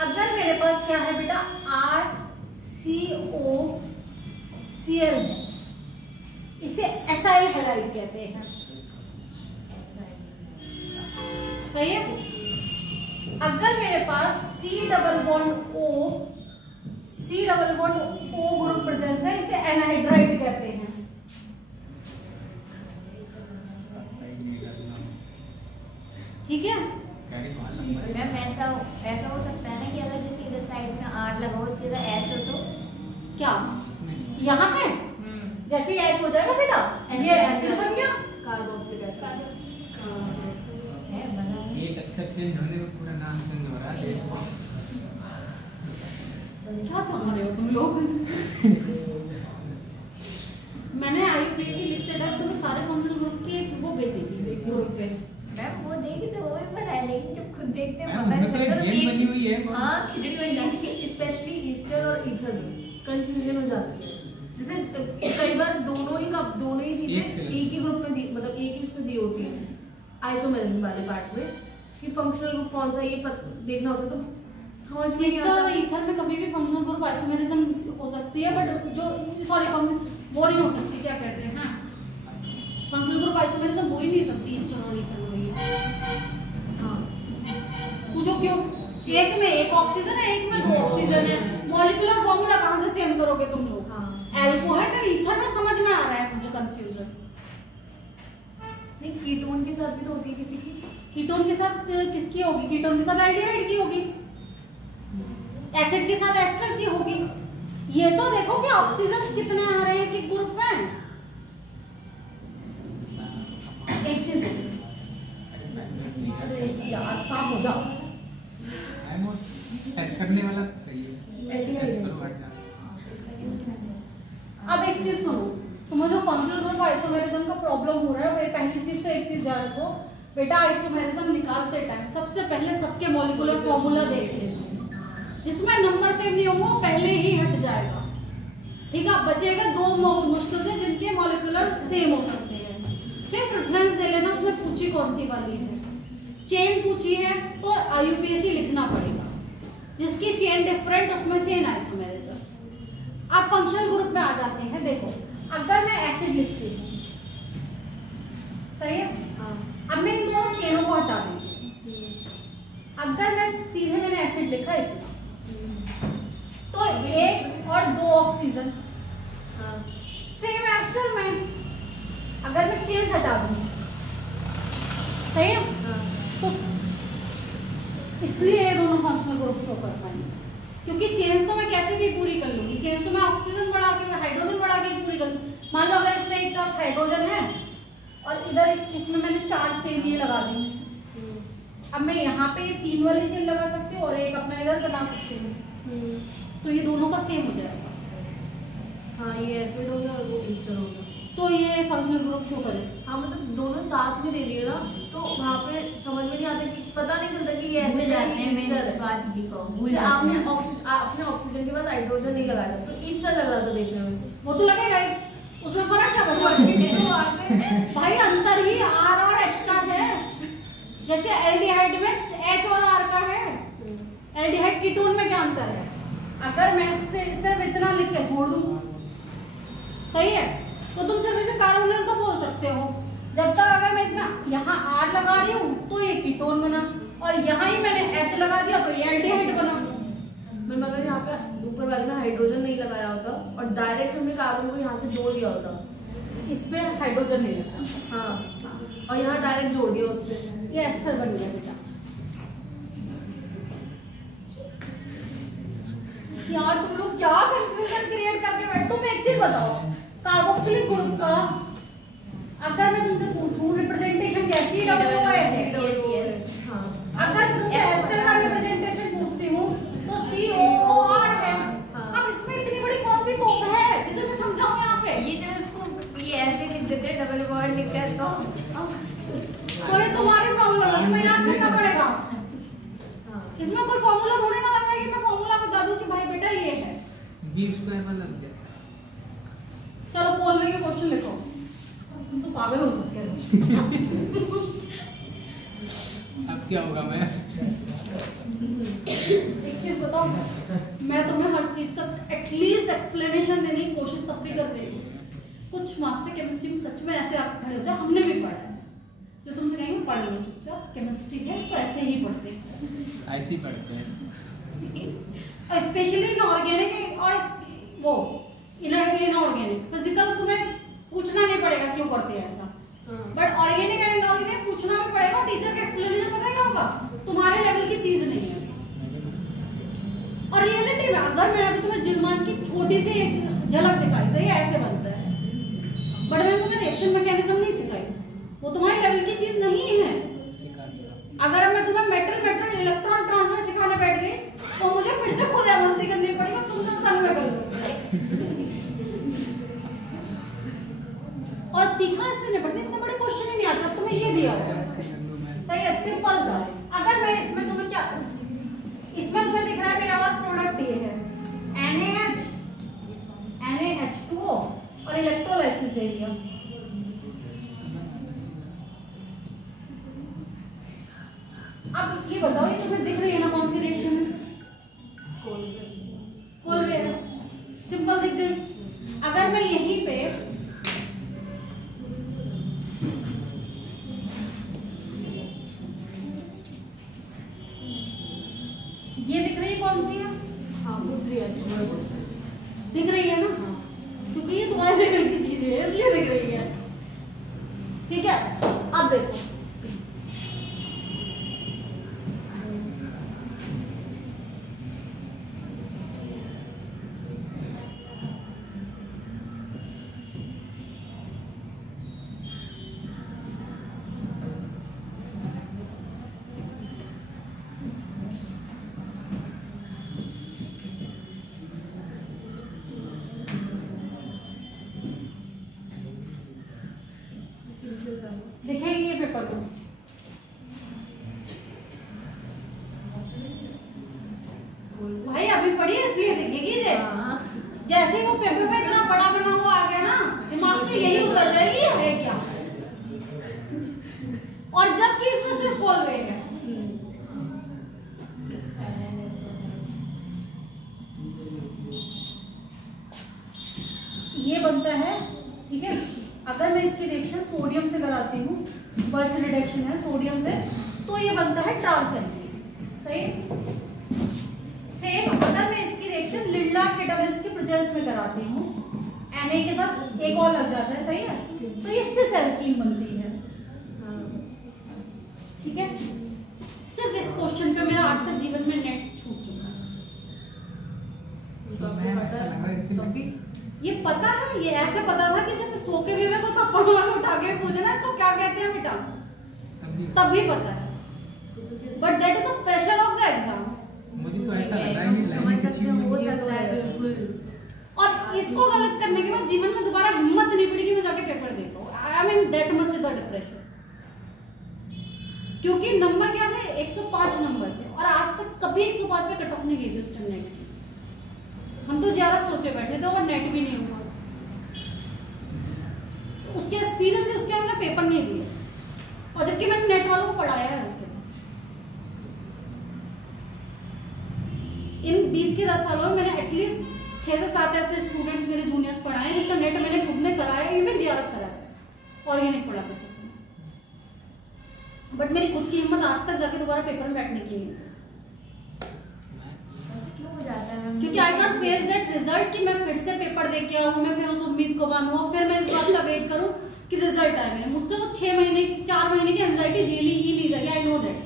अगर मेरे पास क्या है बेटा? RCOCl है, इसे एसाइल हैलाइड कहते हैं, सही है। अगर मेरे पास C double bond O group presence है, इसे एनहाइड्राइड कहते हैं। ठीक है? मैम ऐसा हो सकता है ना कि अगर जैसे इधर साइड में R लगा हो, इसकी जगह H हो तो क्या यहाँ पे जैसे H हो जाएगा बेटा, ये एसिड बन गया, कार्बोक्सिलिक एसिड। एक अच्छा चेंज होने में पूरा नाम चेंज हो रहा है। क्या चाह रहे हो तुम लोग? मैंने आईयूपीएसी लिखते टाइम तुम्हें सारे फंक्शनल ग्रुप की वो भेजी थी ग्रुप पे। मैम वो देखी तो वो भी बनाया, लेकिन जब खुद देखते हैं उसमें तो एक गेम बनी हुई है। हाँ, खिचड़ी बन जाती है। स्पेशली ईस्टर और ईथर कंफ्यूजन हो जाती है। जैसे कई बार दोनों ही चीजें एक ही ग्रुप में मतलब एक ही उसमें दी होती है आइसोमेरिज्म वाले पार्ट में, कि फंक्शनल ग्रुप कौन सा ये देखना होता है, तो समझ में ईस्टर और ईथर में कभी भी फंक्शनल ग्रुप आइसोमेरिज्म हो सकती है, बट जो सॉरी वो नहीं हो सकती, क्या कहते हैं, हाँ फंक्शनल ग्रुप आइसोमेरिज्म हो ही नहीं सकती ईस्टर और ईथर में। हाँ पूछो क्यों? एक में एक ऑक्सीजन है, एक में दो ऑक्सीजन है, मॉलिक्यूलर फॉर्मूला कहां से सेम करोगे तुम लोग? एल्कोहल और ईथर में समझ में आ रहा है मुझे कंफ्यूजन। नहीं, कीटोन के साथ भी तो होती है किसी की। कीटोन के साथ किसकी होगी? कीटोन के साथ एल्डिहाइड की होगी, एसिड के साथ एस्टर की होगी। ये तो देखो कि ऑक्सीजन कितने आ रहे हैं कि ग्रुप में। एक चीज अरे यार साफ हो जाओ, टच करने वाला सही है। टच करो हट जाओ। अब एक चीज सुनो, तुम्हें जो फंक्शनल ग्रुप आइसोमेरिज्म का प्रॉब्लम हो रहा है, वो पहली चीज तो एक चीज ध्यान रखो बेटा, आइसोमेरिज्म निकालते टाइम सबसे पहले सबके मॉलिक्यूलर फॉर्मूला देख लेना, जिसमें नंबर सेम नहीं होगा वो पहले ही हट जाएगा, ठीक है? बचेगा दो मुश्किल से जिनके मॉलिक्यूलर सेम हो सकते हैं, फिर प्रेफरेंस दे लेना उसमें पूछी कौन सी वाली है। चेन पूछी है तो आईयूपीएसी लिखना पड़ेगा, जिसकी चेन डिफरेंट उसमें चेन आइसोमेरिज्म। अब फंक्शनल ग्रुप में आ जाते हैं। देखो अगर मैं एसिड लिखती हूँ, सही है, अब मैं इन दोनों चेनों को हटा दूंगी। अगर मैं सीधे मैंने एसिड लिखा है इतना, तो 1 और 2 ऑक्सीजन। हाँ सेम एस्टर में अगर मैं चेंज हटा दूं, सही है, हाँ तो इसलिए ये दोनों फंक्शनल ग्रुप शो कर पाएंगे, क्योंकि चेंज तो मैं कैसे भी पूरी कर लूंगी। चेंज तो मैं ऑक्सीजन बढ़ा के, मैं हाइड्रोजन बढ़ा के पूरी कर लूँ। मान लो अगर इसमें एक तरफ हाइड्रोजन है और इधर इसमें मैंने 4 चेन ये लगा दी, अब मैं यहाँ पे 3 वाली चेन लगा सकती हूँ और एक अपना इधर बना सकती हूँ, तो ये दोनों का सेम हो जाएगा। हाँ, ये एसिड हो गया और वो ईस्टर हो गया, तो ये फंक्शनल ग्रुप शो करे। हाँ मतलब दोनों साथ में दे दिए ना, तो वहाँ पे समझ में नहीं आता कि पता नहीं चलता कि ये भूल एसिड जाते है हैं, ये मैं ईस्टर इस है। बात भी कहूँ, भूल जैसे जाते आपने हैं। अपने ऑक्सीजन के बाद हाइड्रोजन नहीं लगाया था, तो ईस्टर लग रहा था देखने में। वो तो लगेगा ही, उसमें फर्क क्या बचा? भाई अंतर ही R और H का है। जैसे एल्डिहाइड में H और R का है, एल्डिहाइड कीटोन में क्या अंतर है? अगर मैं सिर्फ इतना लिख के छोड़ दूं, सही है, तो तुम सिर्फ इसे कार्बोनिल तो बोल सकते हो। जब तक अगर मैं इसमें यहाँ R लगा रही हूँ तो ये कीटोन बना, और यहाँ ही मैंने H लगा दिया तो ये एल्डिहाइड बना। मैं मगर यहाँ पे ऊपर वाले में हाइड्रोजन नहीं लगाया होता और डायरेक्ट हमने कार्बन को यहाँ से जोड़ दिया होता, इसमें हाइड्रोजन नहीं लगा, हाँ, और यहाँ डायरेक्ट जोड़ दिया उससे, ये एस्टर बन गया बेटा। यार तुम लोग क्या कंफ्यूजन क्रिएट करके बैठ। तुम एक चीज बताओ, कार्बोक्सिलिक ग्रुप का अगर मैं तुमसे पूछूं रिप्रेजेंटेशन कैसी है, yes, हाँ, अगर मैं तुमसे एस्टर का रिप्रेजेंटेशन पूछती हूँ तो COOR है। हाँ। अब इसमें इतनी बड़ी कौन सी तोप है जिसे मैं समझाऊं यहाँ पे? ये जो उसको ये ऐसे लिख देते हैं, डबल बॉन्ड लिख कर, तो ये तुम्हारी प्रॉब्लम है, तुम्हें याद करना पड़ेगा। हाँ। इसमें कोई फॉर्मूला थोड़ी ना लगा है कि मैं फॉर्मूला बता दूं कि भाई बेटा ये है। बी स्क्वायर में लग जाए। चलो पोल में के क्वेश्चन लिखो, तुम तो पागल हो सकते हो। अब क्या होगा? मैं एक चीज बताओ, मैं तुम्हें हर चीज का एटलीस्ट एक्सप्लेनेशन देने की कोशिश तब भी कर रही हूँ। कुछ मास्टर केमिस्ट्री में सच में ऐसे आप खड़े होते हैं, हमने भी पढ़ा है, जो तुमसे कहेंगे पढ़ लो चुपचाप, केमिस्ट्री है इसको ऐसे ही पढ़ते हैं, ऐसे ही पढ़ते हैं। स्पेशली इनऑर्गेनिक और वो इनऑर्गेनिक। फिजिकल तुम्हें पूछना नहीं पड़ेगा क्यों करते हैं ऐसा, बट ऑर्गेनिक एंड इनऑर्गेनिक पूछना भी पड़ेगा। टीचर का एक्सप्लेनेशन पता है क्या होगा? तुम्हारे लेवल की चीज नहीं है। और रियलिटी में अगर मैंने अभी तुम्हें जिलमान की छोटी सी एक झलक दिखाई, तो ये ऐसे बनता है, बट मैंने तुम्हें रिएक्शन मैकेनिज्म नहीं सिखाई, वो तुम्हारी लेवल की चीज नहीं है। सिखा दिया। अगर मैं तुम्हें मेटल इलेक्ट्रॉन ट्रांसफर सिखाने बैठ गई तो मुझे फिर से खुद एमएससी करनी पड़ेगी, तुम सब संग में कर लो। और सीखना इसमें नहीं पड़ता, इतने बड़े क्वेश्चन ही नहीं आते। अब तुम्हें ये दिया हुआ है, सही है, सिंपल सा। अगर मैं इसमें तुम्हें क्या, इसमें तुम्हें दिख रहा है मेरा पास प्रोडक्ट ये है NaH2O और इलेक्ट्रोलाइसिस दे दिया। अब ये बताओ, ये तुम्हें दिख रही है ना कौन सी रिएक्शन है? कोलवेयर, सिंपल दिख गई। अगर मैं यहीं पे ये दिख रही है कौन सी है? हाँ, वुड्स रिएक्शन दिख रही है ना, क्योंकि ये तुम्हारे लेवल की चीज है इसलिए दिख रही है, ठीक है। अब देखो, दिखेगी ये पेपर को? भाई अभी पढ़ी है इसलिए दिखेगी ये। जैसे ही वो पेपर पे इतना बड़ा बना हुआ आ गया ना, दिमाग से यही उतर जाएगी ये है क्या। और जबकि इसमें सिर्फ कोलवेयर है। ये बनता है, ठीक है। अगर मैं इसकी रिएक्शन सोडियम से कराती हूँ, बर्च रिडक्शन है सोडियम से, तो ये बनता है ट्रांस एल्कीन, सही। सेम अगर मैं इसकी रिएक्शन लिंडार्ड कैटालिस्ट के प्रेजेंस में कराती हूँ, Na के साथ एक और लग जाता है, सही है, तो ये इससे एल्कीन बनती है। ठीक है, सिर्फ इस क्वेश्चन पे मेरा आज तक जीवन में नेट छूट चुका है। तो मैम ऐसा लग रहा है इससे ये पता है, ये ऐसे पता था कि जब सो के भी मेरे को थप्पड़ मार के उठा के पूछना इसको क्या कहते हैं बेटा, तब भी पता है, but that is the pressure of the exam. मुझे तो ऐसा लग रहा है ये लाइन खींची हुई है और इसको गलत करने के बाद जीवन में दोबारा हिम्मत नहीं पड़ी कि मैं जाके पेपर दे पाऊं। I mean that much the depression, क्योंकि नंबर क्या थे, 105 नंबर थे और आज तक कभी 105 पे कट ऑफ नहीं गई थी उस टाइम नेट की। हम तो ज्यादा सोचे बैठे थे और नेट भी नहीं हुआ, उसके सीरियसली उसके अंदर पेपर नहीं दिए, और जबकि मैंने नेट वालों को पढ़ाया है उसके बाद। इन बीच के 10 सालों में मैंने एटलीस्ट 6 से 7 ऐसे स्टूडेंट्स मेरे जूनियर्स पढ़ाए हैं जिनका नेट मैंने खुद ने कराया, इवन जीआरएफ कराया, ऑर्गेनिक पढ़ा कर सकते, बट मेरी खुद की हिम्मत आज तक जाके दोबारा पेपर में बैठने की नहीं, क्योंकि I can't face that result कि मैं फिर से पेपर दे के आऊं, मैं फिर उस उम्मीद को बांधूं, फिर मैं इस बात का वेट करूं कि रिजल्ट आए मेरे। मुझसे वो 6 महीने 4 महीने की एंजाइटी झेली ही नहीं जाएगी, आई नो दैट,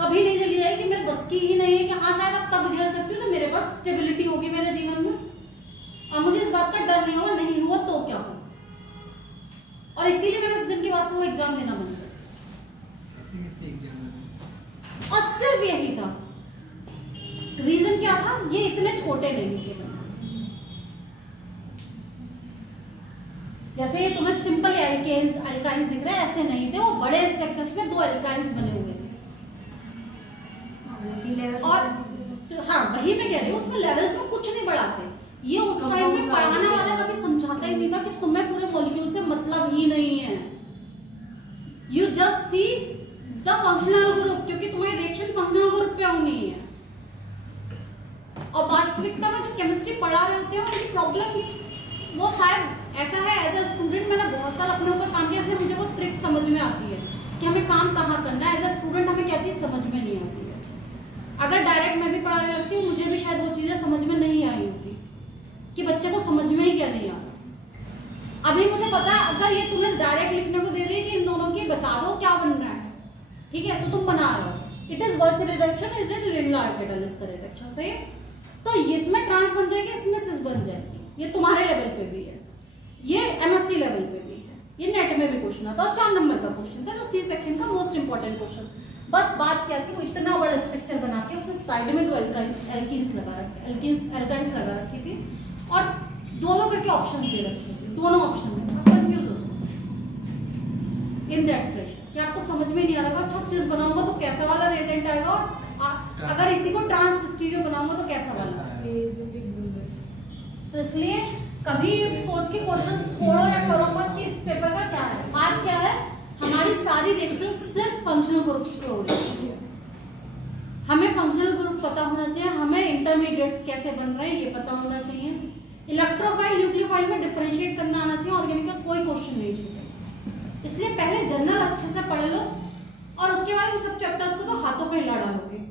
कभी नहीं चली जाएगी, मेरे बस की ही नहीं है कि हाँ शायद अब तब झेल सकती हूँ तो मेरे पास स्टेबिलिटी होगी मेरे जीवन में, और मुझे इस बात का डर नहीं होगा, नहीं हुआ तो क्या हो। और इसीलिए मैंने उस दिन के बाद से वो एग्जाम देना बंद कर दिया, और सिर्फ यही था रीजन। क्या था, ये इतने छोटे नहीं थे, जैसे ये तुम्हें सिंपल अल्काइंस दिख रहे हैं ऐसे नहीं थे, वो बड़े स्ट्रक्चर्स में 2 अल्काइंस बने हुए थे, और हाँ वही मैं कह रही हूँ, उसमें लेवल्स में कुछ नहीं बढ़ाते। ये उस टाइम में पढ़ाने वाला कभी समझाता ही नहीं था कि तुम्हें पूरे मॉलिक्यूल से मतलब ही नहीं है, you just see the functional group, क्योंकि तुम्हारी रिएक्शन फंक्शनल ग्रुप पे होनी है। और वास्तविकता में जो केमिस्ट्री पढ़ा रहे होते हैं उनकी प्रॉब्लम्स वो शायद ऐसा है, एज अ स्टूडेंट मैंने बहुत साल अपने ऊपर काम किया, इसलिए मुझे वो ट्रिक समझ में आती है कि हमें काम कहाँ करना है। एज अ स्टूडेंट हमें क्या चीज समझ में नहीं आती है, अगर डायरेक्ट मैं भी पढ़ाने लगती हूँ मुझे भी शायद वो चीजें समझ में नहीं आई होती कि बच्चे को समझ में ही क्या नहीं आ रहा। अभी मुझे पता है अगर ये तुम्हें डायरेक्ट लिखने को दे दी कि इन दोनों की बता दो क्या बनना है, ठीक है, तो तुम बना लो, इट इज वर्च रिडक्शन, इज इट लिंडार्ड कैटालिस्ट का रिडक्शन, सही है, तो इसमें ट्रांस बन जाएगी, इसमें सिस बन जाएगी। ये तुम्हारे लेवल पे भी है, ये एमएससी लेवल पे भी है, ये नेट में भी क्वेश्चन आता और 4 नंबर का क्वेश्चन था जो सी सेक्शन का मोस्ट इंपॉर्टेंट क्वेश्चन। बस बात क्या थी, वो इतना बड़ा स्ट्रक्चर बना के उसने साइड में 2 एल्कीन्स लगा रखी थी और 2 करके ऑप्शन दे रखे थे, दोनों ऑप्शन कंफ्यूज हो इन दैट प्रेशर कि आपको समझ में नहीं आ रहा, अच्छा सिस बनाऊंगा तो कैसा वाला रिएजेंट आएगा, और अगर इसी को ट्रांस स्टीरियो बनाऊंगा तो कैसा वाला। तो इसलिए कभी सोच के क्वेश्चन छोड़ो या करो मत कि इस पेपर का क्या है। बात क्या है, हमारी सारी रिएक्शन सिर्फ फंक्शनल ग्रुप्स पे हो रही है, हमें फंक्शनल ग्रुप पता होना चाहिए, हमें इंटरमीडिएट्स कैसे बन रहे हैं ये पता होना चाहिए, इलेक्ट्रोफाइल न्यूक्लियोफाइल में डिफरेंशिएट करना आना चाहिए, ऑर्गेनिक का कोई क्वेश्चन नहीं छूटे। इसलिए पहले जनरल अच्छे से पढ़ लो और उसके बाद इन सब चैप्टर्स को तो हाथों पे हिला डालोगे।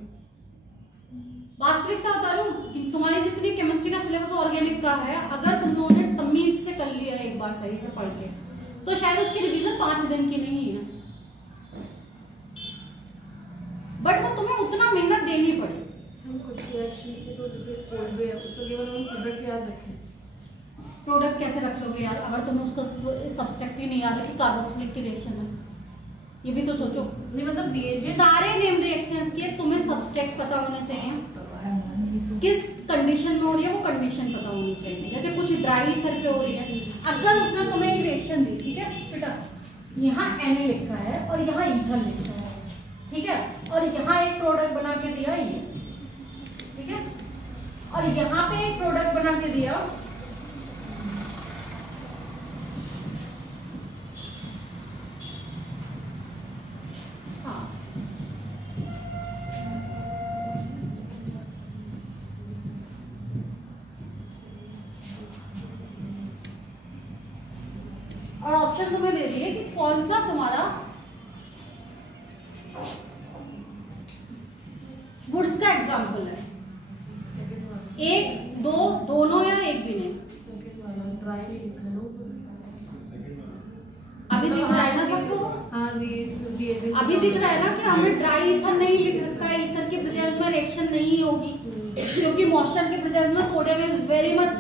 वास्तविकता बता रही हूँ, तुम्हारी जितनी केमिस्ट्री का सिलेबस ऑर्गेनिक का है, अगर तुम लोगों ने तमीज से कर लिया एक बार सही से पढ़ के, तो शायद उसकी रिवीजन 5 दिन की नहीं है, बट वो तुम्हें उतना मेहनत देनी पड़े। हम कुछ रिएक्शंस के तो जैसे कोड भी है, उसका केवल हम प्रोडक्ट याद रखें। प्रोडक्ट कैसे रख लोगे यार, अगर तुम्हें उसका सब्सट्रैक्ट ही नहीं याद है कि कार्बोक्सिलिक की रिएक्शन है, ये भी तो सोचो। नहीं मतलब दिए सारे नेम रिएक्शंस के तुम्हें सब्सट्रैक्ट पता होना चाहिए, किस कंडीशन में हो रही है वो कंडीशन पता होनी चाहिए। जैसे कुछ ड्राई ईथर पे हो रही है, अगर उसने तुम्हें एक रिएक्शन दी, ठीक है बेटा, यहाँ Na लिखा है और यहाँ ईथर लिखा है, ठीक है, और यहाँ एक प्रोडक्ट बना के दिया ये, ठीक है, और यहाँ पे एक प्रोडक्ट बना के दिया, हाँ, और ऑप्शन तुम्हें दे दिए कि कौन सा तुम्हारा गुड्स का एग्जाम्पल है, सेकंड वाला, एक दो दोनों या एक भी नहीं। सेकंड वाला ड्राई नहीं लिखा है ना। अभी दिख रहा है ना सबको, हाँ ये अभी दिख रहा है ना कि हमने ड्राई ईथर नहीं लिख रखा है, ईथर की प्रेजेंस में रिएक्शन नहीं होगी, क्योंकि मॉइस्चर की प्रेजेंस में sodium is very much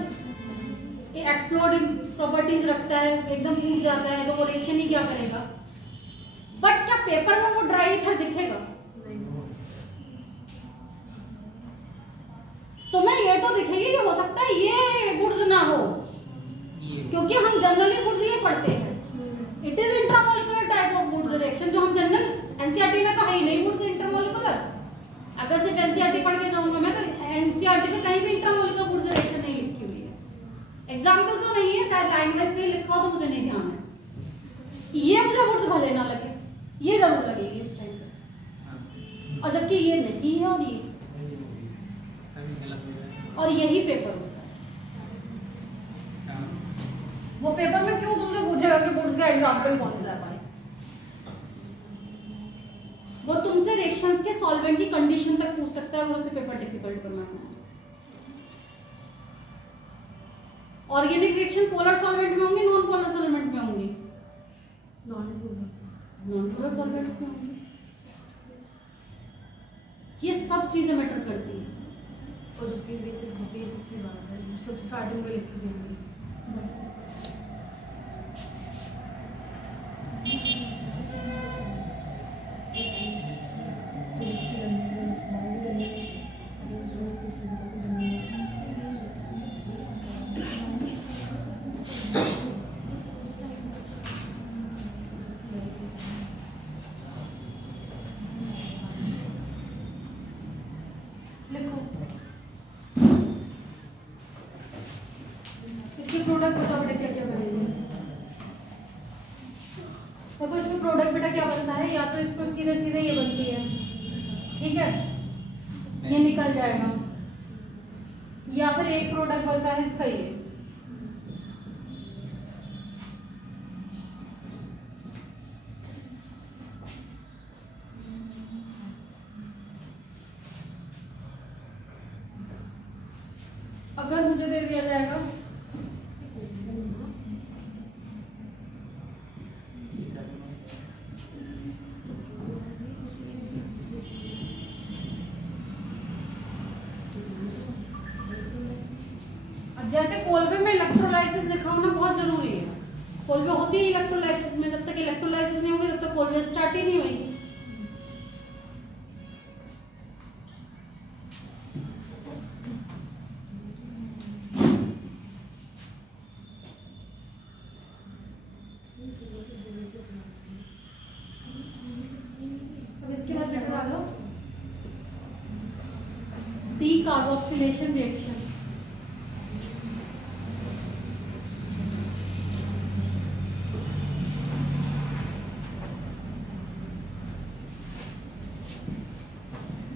exploding properties रखता है, एकदम फूट जाता है, तो वो रिएक्शन ही क्या करेगा। बट क्या पेपर में वो ड्राई ईथर दिखेगा? तो मैं ये तो दिखेगी कि हो सकता है ये गुड्स ना हो, क्योंकि हम जनरली गुड्स ये पढ़ते हैं। It is intramolecular type of goods reaction, जो हम जनरल एनसीईआरटी में तो है ही नहीं गुड्स इंटरमोलिकुलर। अगर सिर्फ एनसीईआरटी पढ़ के जाऊंगा मैं, तो एनसीईआरटी में कहीं भी इंट्रामोलिकुलर गुड्स रिएक्शन नहीं लिखी हुई है। एग्जाम्पल तो नहीं है, शायद लाइन वाइज कहीं लिखा हो तो मुझे नहीं ध्यान है। ये मुझे गुड्स भले ना लगे, ये जरूर लगेगी उस टाइम पे, और जबकि ये नहीं है और यही पेपर होता है। वो पेपर में क्यों तुमसे पूछेगा कि गुड्स का एग्जांपल कौन सा है भाई? वो तुमसे रिएक्शंस के सॉल्वेंट की कंडीशन तक पूछ सकता है, और उसे पेपर डिफिकल्ट बनाना है। ऑर्गेनिक रिएक्शन पोलर सॉल्वेंट में होंगे, नॉन पोलर सॉल्वेंट में होंगी? नॉन पोलर सॉल्वेंट्स में होंगी। ये सब चीजें मैटर करती हैं। और जो कि बेसिक सी बात है, सब स्टार्टिंग में लिख के देंगे। प्रोडक्ट बताओ बेटा क्या क्या बनेंगे। देखो इसमें प्रोडक्ट बेटा क्या बनता है, या तो इसको सीधे सीधे ये बनती है, ठीक है, ये निकल जाएगा, या फिर एक प्रोडक्ट बनता है इसका ये। अगर मुझे दे दिया जाएगा जैसे कोलवे में इलेक्ट्रोलाइसिस लिखा होना बहुत जरूरी है। कोलवे होती है इलेक्ट्रोलाइसिस में, जब तक इलेक्ट्रोलाइसिस नहीं होगी तब तक कोलवे स्टार्ट ही नहीं होगी। अब इसके बाद क्या डालो, D carboxylation reaction.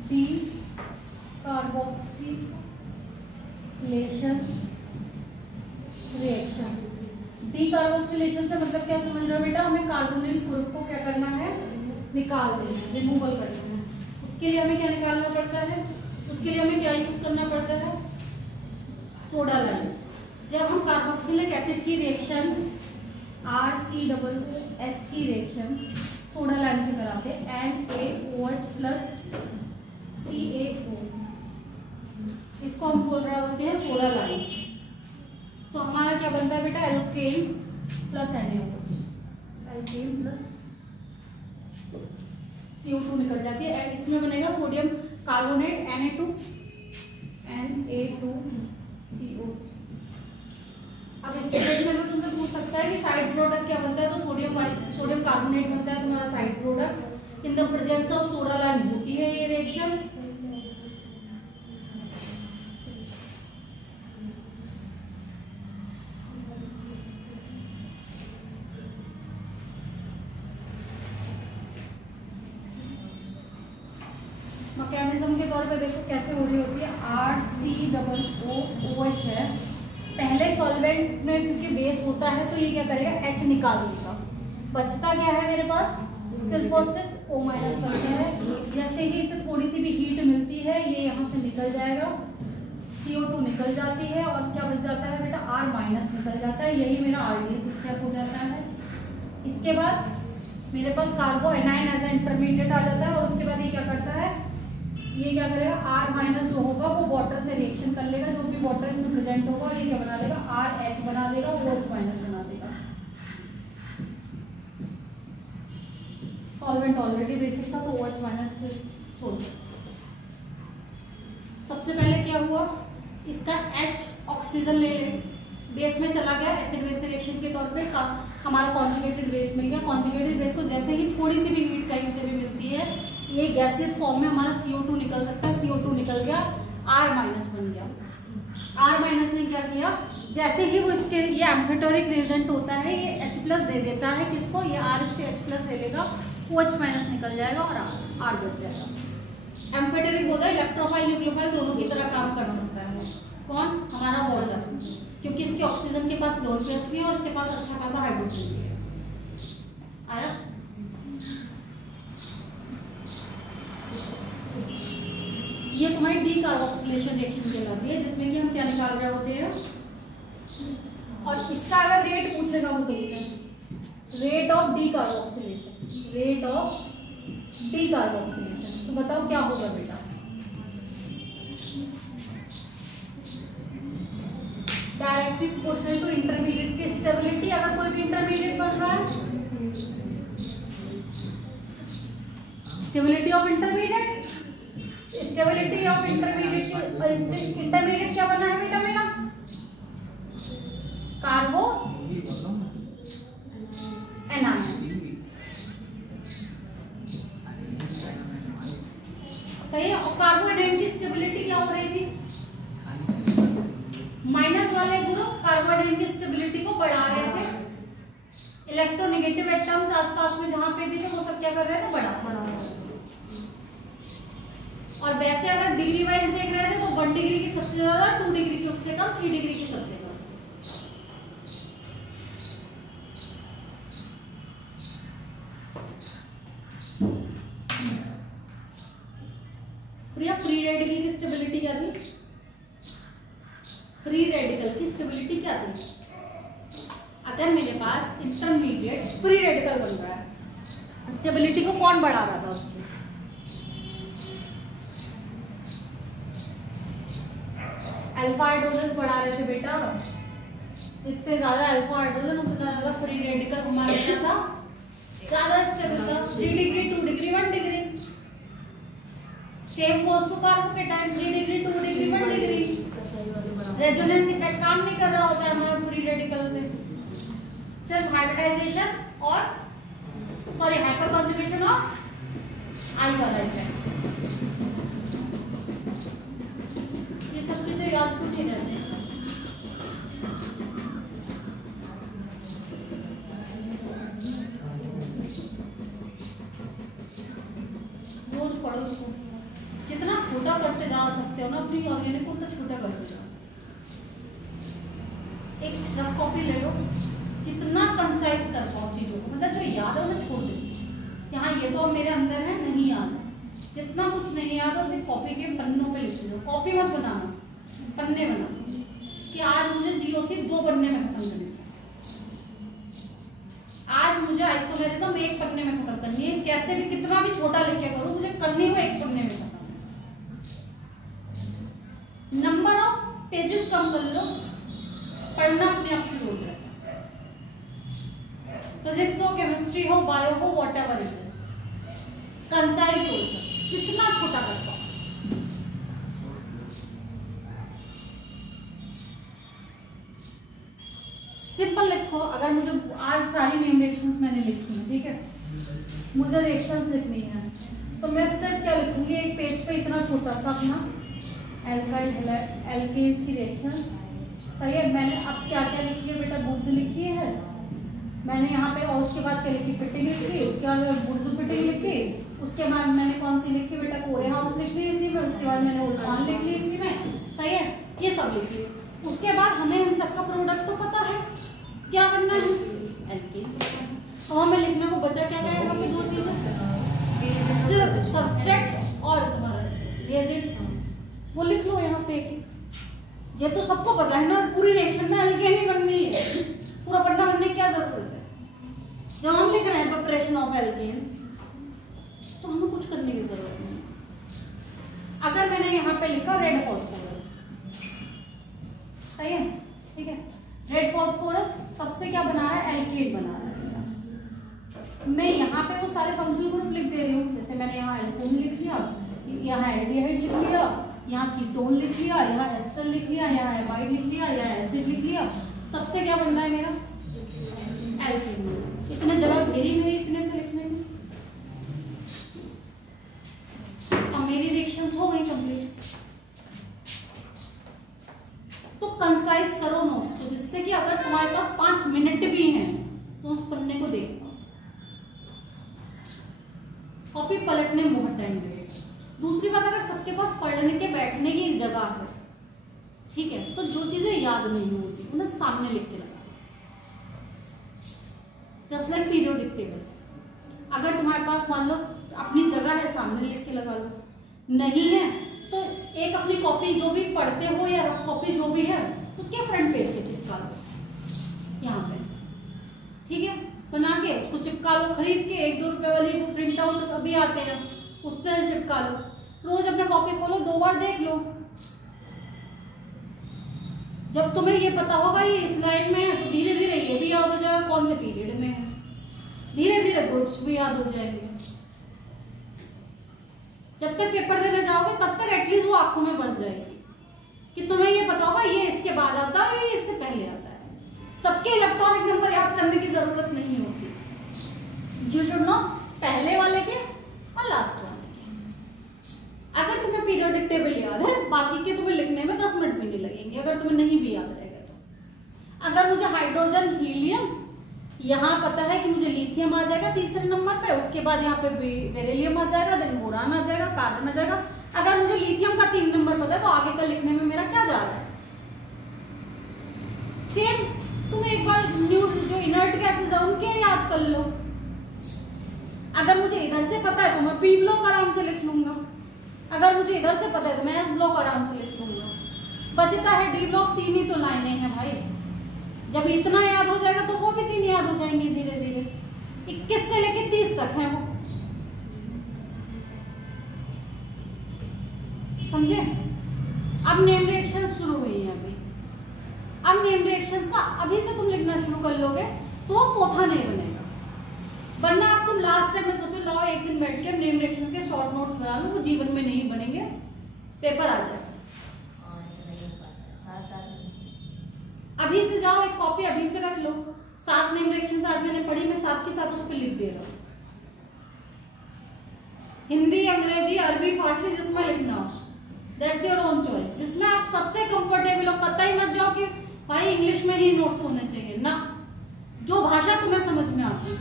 D carboxylation reaction. D carboxylation से मतलब क्या समझ रहे हो बेटा, हमें कार्बोनिल ग्रुप को क्या करना है, निकाल देना है, रिमूवल करना है। उसके लिए हमें क्या निकालना पड़ता है, उसके लिए हमें क्या यूज करना पड़ता है, सोडा लाइन। जब हम कार्बोक्सिलिक एसिड की रिएक्शन RCOOH की रिएक्शन सोडा लाइन से कराते हैं, NaOH प्लस CaO, इसको हम बोल रहे होते हैं सोडा लाइन। तो हमारा क्या बनता है बेटा, alkane plus NaOH, alkane plus CO2 निकल जाती है, एंड इसमें बनेगा सोडियम कार्बोनेट Na2CO। अब इस रिएक्शन में तुमसे पूछ सकता है कि साइड प्रोडक्ट क्या बनता है, तो सोडियम कार्बोनेट बनता है तुम्हारा side product. In the presence of soda line होती है ये रिएक्शन। मैकेनिज्म के तौर पे देखो कैसे हो रही होती है, RCOOH है, पहले सॉल्वेंट में क्योंकि बेस होता है तो ये क्या करेगा, H निकाल देगा। बचता क्या है मेरे पास, सिर्फ और सिर्फ O- बनता है। जैसे ही इसे थोड़ी सी भी भी हीट मिलती है ये यहाँ से निकल जाएगा, CO2 निकल जाती है और क्या बच जाता है बेटा, R माइनस निकल जाता है। यही मेरा RDS स्टेप हो जाता है। इसके बाद मेरे पास कार्बो एनाइन एज इंटरमीडिएट आ जाता है और उसके बाद ये क्या करता है, ये क्या करेगा, R माइनस जो होगा वो वाटर से रिएक्शन कर लेगा, जो भी वाटर इसमें प्रेजेंट होगा ये क्या बना लेगा, RH बना देगा, OH माइनस बना देगा। सॉल्वेंट ऑलरेडी बेसिक था तो OH माइनस से सोल्व। सबसे पहले क्या हुआ, इसका H ऑक्सीजन ले बेस में चला गया, एसिड बेस रिएक्शन के तौर पे हमारा कॉन्जुगेटेड बेस मिल गया। कॉन्जुगेटेड बेस को जैसे ही थोड़ी सी भी हीट कहीं से भी मिलती है ये गैसियस फॉर्म में हमारा CO2 निकल सकता है, CO2 निकल गया, R माइनस बन गया। R माइनस ने क्या किया, जैसे ही वो इसके ये एम्फिटोरिक रिएजेंट होता है ये H प्लस दे देता है किसको, ये R से H प्लस ले लेगा, OH माइनस निकल जाएगा और R बच जाएगा। एम्फिटोरिक बोलता है इलेक्ट्रोफाइल न्यूक्लियोफाइल दोनों की तरह काम कर सकता है। कौन, हमारा वाटर, क्योंकि इसके ऑक्सीजन के पास लोन प्लस भी है और इसके पास अच्छा खासा हाइड्रोजन भी है। आया, ये तुम्हारी डी कार्बोक्सिलेशन रिएक्शन कहलाती है जिसमें कि हम क्या निकाल रहे होते हैं, और इसका अगर रेट पूछेगा वो तुमसे, rate of D carboxylation, rate of D carboxylation, तो बताओ क्या होगा बेटा। डायरेक्टली प्रोपोर्शनल टू इंटरमीडिएट की स्टेबिलिटी, अगर कोई भी इंटरमीडिएट बन रहा है, stability of intermediate, stability of intermediate, intermediate क्या बना है बेटा मेरा, कार्बो एनाइन। सही है, और कार्बो एनाइन की स्टेबिलिटी क्या हो रही थी, माइनस वाले ग्रुप कार्बो एनाइन की स्टेबिलिटी को बढ़ा रहे थे, इलेक्ट्रोनेगेटिव एटम्स आसपास में जहां पे भी थे वो सब क्या कर रहे थे, बढ़ा रहे थे। और वैसे अगर डिग्री वाइज देख रहे थे तो 1 डिग्री की सबसे ज्यादा, 2 डिग्री की उससे कम, 3 डिग्री की सबसे ज्यादा। प्रिया, फ्री रेडिकल की स्टेबिलिटी क्या थी, फ्री रेडिकल की स्टेबिलिटी क्या थी, अगर मेरे पास इंटरमीडिएट फ्री रेडिकल बन रहा है स्टेबिलिटी को कौन बढ़ा रहा था उसकी, अल्फा हाइड्रोजन बढ़ा रहे थे बेटा, जितने ज्यादा अल्फा हाइड्रोजन उतना ज्यादा फ्री रेडिकल घुमा देता था, ज्यादा स्टेबल था। 3 degree 2 degree 1 degree, same goes to carbocation, 3 degree 2 degree 1 degree, resonance effect काम नहीं कर रहा होता है हमारा फ्री रेडिकल में, सिर्फ हाइब्रिडाइजेशन और सॉरी हाइपर कॉन्जुगेशन और आई वाला इफेक्ट, ये सब चीजें याद कुछ ही रहते हैं। रोज पढ़ो इसको, कितना छोटा करते जा सकते हो ना अपनी ऑर्गेनिक को, तो छोटा करते जाओ। एक रफ कॉपी ले लो, जितना कंसाइज कर पाओ चीजों को, मतलब जो याद है उन्हें छोड़ दीजिए, यहाँ ये तो मेरे अंदर है नहीं याद है, जितना कुछ नहीं याद है उसे कॉपी के पन्नों पे लिख दो, कॉपी मत बनाना, पन्ने बनाना कि आज मुझे GOC 2 पन्ने में खत्म करनी है, आज मुझे आइसोमेरिज्म 1 पन्ने में खत्म करनी है, कैसे भी कितना भी छोटा लिख के करूँ मुझे करनी हो 1 पन्ने में खत्म। नंबर ऑफ पेजेस कम कर लो, पढ़ना अपने आप शुरू हो जाए, फिजिक्स हो, केमिस्ट्री हो, बायो हो, व्हाटएवर इट इज, कंसाइज हो, जितना छोटा कर पाओ। सिंपल लिखो, अगर मुझे आज सारी नेम रिएक्शंस मैंने लिखी है, ठीक है, मुझे रिएक्शंस लिखनी है तो मैं सिर्फ क्या लिखूंगी, एक पेज पे इतना छोटा सा अपना एल्काइल एल्केन्स की रिएक्शंस, सही है। मैंने अब क्या क्या लिखी है बेटा, बुर्ज लिखी है मैंने यहाँ पे, और उसके बाद क्या लिखी, फिटिंग लिखी, उसके बाद बुर्ज फिटिंग लिखी, उसके बाद मैंने कौन सी लिखी बेटा, कोरे हाउस लिख ली इसी में, उसके बाद मैंने उल्टान लिख ली इसी में, सही है, ये सब लिखी। उसके बाद हमें इन सबका प्रोडक्ट तो पता है क्या करना है, एल्केन, और हमें लिखने को बचा क्या क्या है, 2 चीजें, सिर्फ सबस्ट्रेट और तुम्हारा ये तो सबको पता है ना, पूरी रिएक्शन में एल्केन ही बननी है, पूरा पढ़ना बनने की क्या जरूरत है। जब हम लिख रहे हैं प्रिपरेशन ऑफ एल्केन तो हमें कुछ करने की जरूरत नहीं। अगर मैंने यहाँ पे लिखा रेड फॉस्फोरस, सही है, ठीक है, रेड फॉस्फोरस सबसे क्या बना रहा है, एल्केन बना रहा है। मैं यहाँ पे वो सारे फंक्शनल ग्रुप लिख दे रही हूँ, जैसे मैंने यहाँ एल्कोन लिख लिया, यहाँ एल्डिहाइड लिख लिया, यहाँ कीटोन लिख लिया, यहाँ एस्टर लिख लिया, यहाँ एमाइड लिख लिया, यहाँ एसिड लिख लिया, सबसे क्या बनना है मेरा, एल्केन। इसने जगह घेरी मेरी इतने से लिखने में, और मेरी रिएक्शंस हो गई कंप्लीट। तो कंसाइज करो नोट, तो जिससे कि अगर तुम्हारे पास 5 मिनट भी हैं तो उस पन्ने को देख पाओ। कॉपी पलटने में बहुत टाइम लगेगा। दूसरी बात, अगर सबके पास पढ़ने के बैठने की एक जगह है, ठीक है, तो जो चीजें याद नहीं होती उन्हें सामने लिख के लगा, जस्ट लाइक पीरियोडिक टेबल। अगर तुम्हारे पास मान लो अपनी जगह है, सामने लिख के लगा लो, नहीं है तो एक अपनी कॉपी जो भी पढ़ते हो या रफ कॉपी जो भी है उसके फ्रंट पेज पे चिपका लो यहाँ पे, ठीक है, बना के उसको चिपका लो, खरीद के 1-2 रुपए वाली वो प्रिंट आउट अभी आते हैं उससे चिपका लो, रोज अपने कॉपी खोलो, 2 बार देख लो। जब तुम्हें ये पता होगा ये इस लाइन में है तो धीरे धीरे ये भी याद हो जाएगा कौन से पीरियड में है, धीरे धीरे ग्रुप्स भी याद हो जाएंगे। जब तक पेपर देने जाओगे तब तक एटलीस्ट वो आंखों में बस जाएगी कि तुम्हें ये पता होगा ये इसके बाद आता है, ये इससे पहले आता है। सबके इलेक्ट्रॉनिक नंबर याद करने की जरूरत नहीं होती, यू शुड नो पहले वाले के और लास्ट वाले के। अगर तुम्हें पीरियोडिक टेबल याद है, बाकी के तुम्हें लिखने में 10 मिनट भी नहीं लगेंगे, अगर तुम्हें नहीं भी याद रहेगा तो। अगर मुझे हाइड्रोजन हीलियम यहाँ पता है कि मुझे लिथियम आ जाएगा तीसरे नंबर पे, उसके बाद यहाँ पे बेरिलियम आ जाएगा, देन बोरान आ जाएगा, कार्बन आ जाएगा। अगर मुझे लिथियम का 3 नंबर पता है तो आगे का लिखने में मेरा क्या जा रहा है। सेम तुम एक बार न्यू जो इनर्ट गैसेस है उनके याद कर लो। अगर मुझे इधर से पता है तो मैं पी ब्लॉक आराम से लिख लूंगा, अगर मुझे इधर से पता है तो मैं एस ब्लॉक आराम से लिख लूंगा। बचता है डी ब्लॉक, 3 ही तो लाइनें हैं भाई। जब इतना याद हो जाएगा तो वो भी 3 याद हो जाएंगी धीरे धीरे। 21 से लेके 30 तक है वो, समझे। अब नेम रिएक्शन शुरू हुई है अभी। अब नेम रिएक्शंस का अभी से तुम लिखना शुरू कर लोगे तो वो पोथा नहीं बनेगा, वरना अब तुम लास्ट टाइम में सोचो लाओ एक दिन बैठ के नेम रिएक्शन के शॉर्ट नोट्स बना लो, वो जीवन में नहीं बनेंगे, पेपर आ जाएगा। अभी से जाओ, एक कॉपी अभी से रख लो, 7 नेम रिएक्शंस आज मैंने पढ़ी, मैं 7 के साथ उस पर लिख दे रहा हूँ। हिंदी, अंग्रेजी, अरबी, फारसी जिसमें लिखना हो, दैट्स योर ओन चॉइस। जिसमें आप सबसे कंफर्टेबल हो, कतई मत जाओ कि भाई इंग्लिश में ही नोट्स होने चाहिए ना, जो भाषा तुम्हें समझ में आती है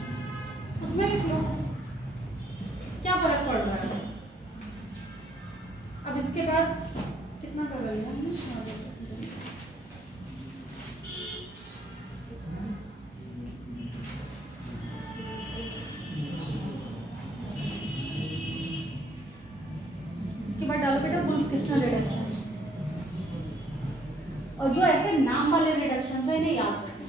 उसमें लिख लो, क्या फर्क पड़ रहा है। अब इसके बाद कितना कर रही है, डालो बेटा वुल्फ-किश्नर रिडक्शन। और जो ऐसे नाम वाले रिडक्शन है इन्हें याद रखना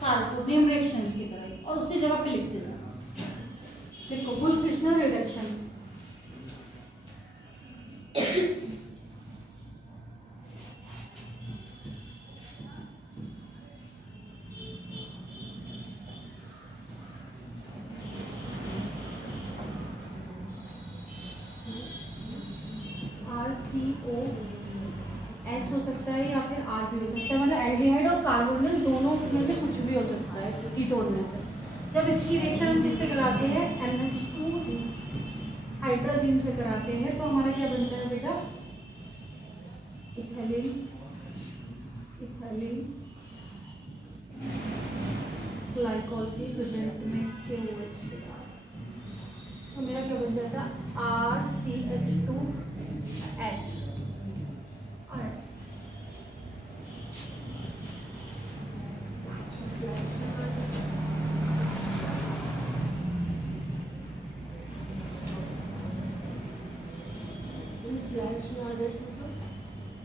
सारे को नेम रिएक्शंस की तरह, और उसी जगह पे लिखते जाना। देखो वुल्फ-किश्नर रिडक्शन, RCOH हो सकता है या फिर R भी हो सकता है, मतलब एल्डिहाइड और कार्बोनिल दोनों में से कुछ भी हो सकता है कीटोन में से। जब इसकी रिएक्शन हम किससे कराते हैं, NH2 हाइड्रोजन से कराते हैं, तो हमारा क्या बनता है बेटा, इथाइलिन ग्लाइकॉल की प्रेजेंट में KOH के साथ, तो मेरा क्या बन जाता है RCH2H।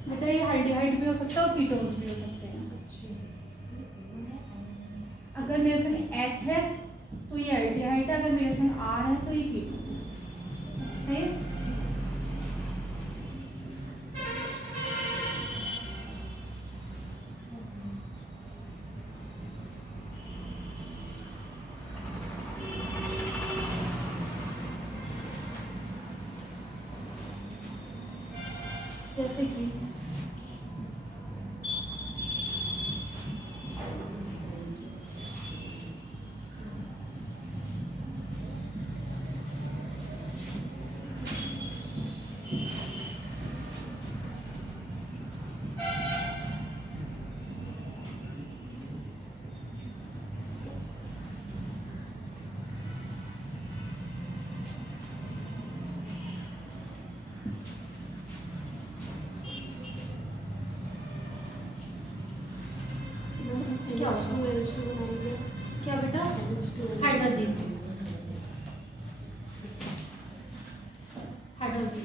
बेटा ये एल्डिहाइड भी हो सकता है और कीटोन्स भी हो सकते हैं। अगर मेरे संग H है तो ये एल्डिहाइड है, अगर मेरे संग R है तो ये कीटोन है। जैसे कि क्या क्या बेटा हाइड्रोजन, हाइड्रोजन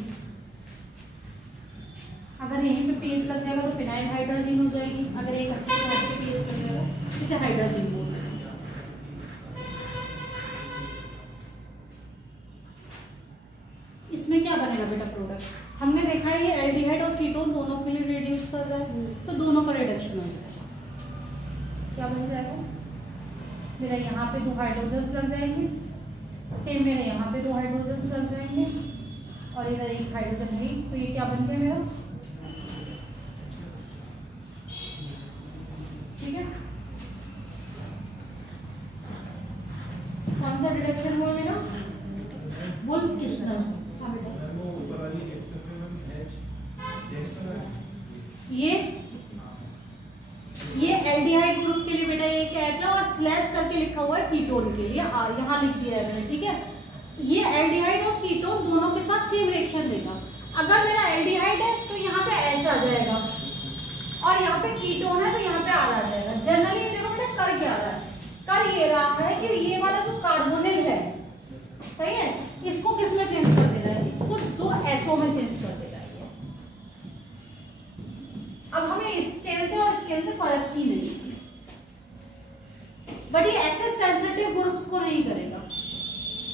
अगर यहीं पे पीएच लग जाएगा तो फिनाइल हाइड्रोजन हो जाएगी। अगर एक अच्छे से पीएच लग जाएगा इसे हाइड्रोजन बोलते हैं। इसमें क्या बनेगा बेटा प्रोडक्ट? हमने देखा है ये एल्डिहाइड और कीटोन दोनों के लिए रिड्यूस कर रहा है, तो दोनों का रिडक्शन हो जाएगा। क्या बन जाएगा? मेरा यहाँ पे 2 हाइड्रोजन्स लग जाएंगे, सेम मेरे यहाँ पे 2 हाइड्रोजन्स लग जाएंगे और इधर एक हाइड्रोजन है, तो ये क्या बन गया मेरा? ठीक है, कौन सा रिडक्शन हुआ मेरा? Wolff Kishner. ये एल्डिहाइड ग्रुप के लिए बेटा एक H है और स्लैश करके लिखा हुआ है कीटोन के लिए, यहाँ लिख दिया है मैंने। ठीक है, ये एल्डिहाइड और कीटोन दोनों के साथ सेम रिएक्शन देगा। अगर मेरा एल्डिहाइड है तो यहाँ पे H आ जाएगा और यहाँ पे कीटोन है तो यहाँ पे R आ जाएगा। जनरली देखो बेटा कर क्या रहा है, कर ये रहा है कि ये वाला जो कार्बोनिल है, सही है, इसको किस में चेंज कर दे रहा है? इसको 2 HO में चेंज कर दे रहा है। अब हमें इस चेन से और इस चेन से फर्क ही नहीं, बट ये ऐसे सेंसिटिव ग्रुप्स को नहीं करेगा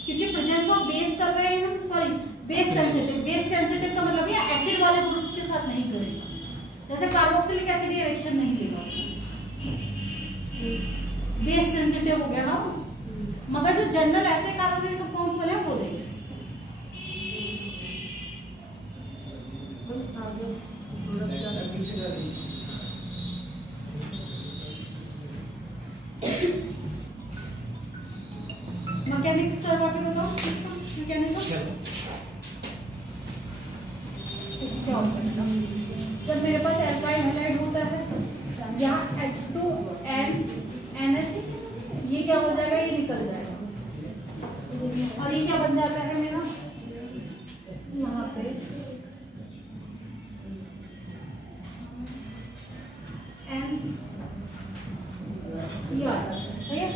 क्योंकि प्रेजेंस ऑफ बेस कर रहे हैं हम, sorry base sensitive. Base sensitive का मतलब ये एसिड वाले ग्रुप्स के साथ नहीं करेगा। जैसे कार्बोक्सिलिक एसिड ये रिएक्शन नहीं देगा, बेस सेंसिटिव हो गया ना, मगर जो जनरल ऐसे कार्बोनिल कंपाउंड्स वाले हैं वो देंगे। मैकेनिक्स करवा के बताओ, मैकेनिज्म क्या होता है? जब मेरे पास एल्काइल हैलाइड होता है, यहाँ H2NH ये क्या हो जाएगा? ये निकल जाएगा और ये क्या बन जाता है मेरा? यहाँ पे ये आ जाता है, सही है।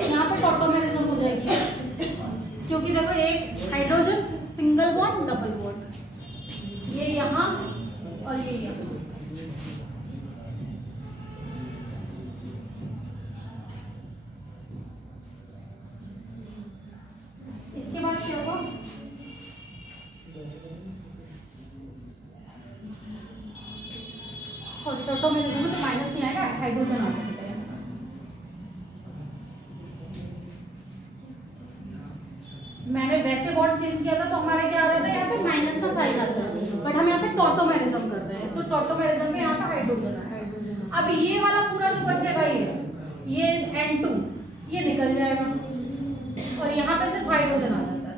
यहाँ पे टॉटोमेरिज्म हो जाएगी क्योंकि देखो एक hydrogen single bond double bond, ये यहाँ और ये यहाँ। इसके बाद क्या होगा? सॉरी टॉटोमेरिज्म में तो माइनस नहीं आएगा, हाइड्रोजन आ जाएगा। मैंने वैसे बॉन्ड चेंज किया था तो हमारा क्या आ रहा था? यहाँ पे माइनस का साइन आता है, बट हम यहाँ पे टॉटोमेरिज्म कर रहे हैं तो टॉटोमेरिज्म में यहाँ पे हाइड्रोजन है। अब ये वाला पूरा जो बचेगा ये N2 ये निकल जाएगा और यहाँ पे सिर्फ हाइड्रोजन आ जाता है।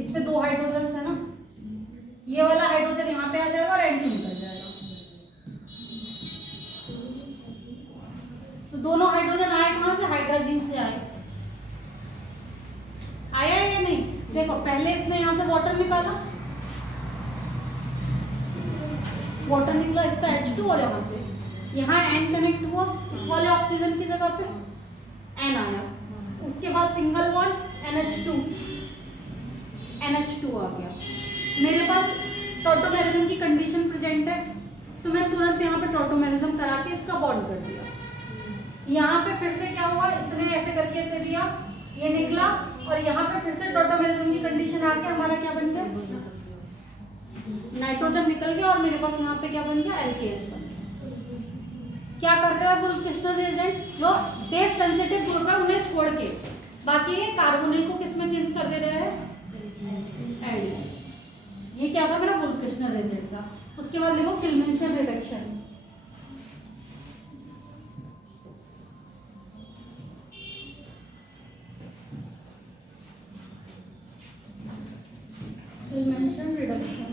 इस पे 2 हाइड्रोजन है ना, ये वाला हाइड्रोजन यहाँ पे आ जाएगा और N2 निकल जाएगा। तो दोनों हाइड्रोजन आए कहाँ से? हाइड्रोजन से आए। आया है या नहीं? देखो पहले इसने यहां से वाटर निकाला, वाटर निकला इसका H2 और यहां से यहाँ N कनेक्ट हुआ, इस वाले ऑक्सीजन की जगह पे N आया, उसके बाद सिंगल बॉन्ड NH2 आ गया। मेरे पास टॉटोमेरिज्म की कंडीशन प्रेजेंट है, तो मैं तुरंत यहाँ पे टॉटोमेरिज्म करा के इसका बॉन्ड कर दिया। यहाँ पे फिर से क्या हुआ, इसने ऐसे करके ऐसे दिया, ये निकला, और यहाँ पे फिर से टॉटोमेरिज्म की कंडीशन आके हमारा क्या बन गया, नाइट्रोजन निकल गया, और मेरे पास यहाँ पे क्या बन गया, एल्केन्स बन गया। क्या कर रहा है वुल्फ-किश्नर रिएजेंट, जो टेस्ट सेंसिटिव ग्रुप है उन्हें छोड़ के बाकी ये कार्बोनिल को किस में चेंज कर दे रहे हैं, एल्डिहाइड। ये क्या था मेरा वुल्फ-किश्नर रिएजेंट था। उसके बाद देखो किल्मेंशन रिडक्शन, किल्मेंशन रिडक्शन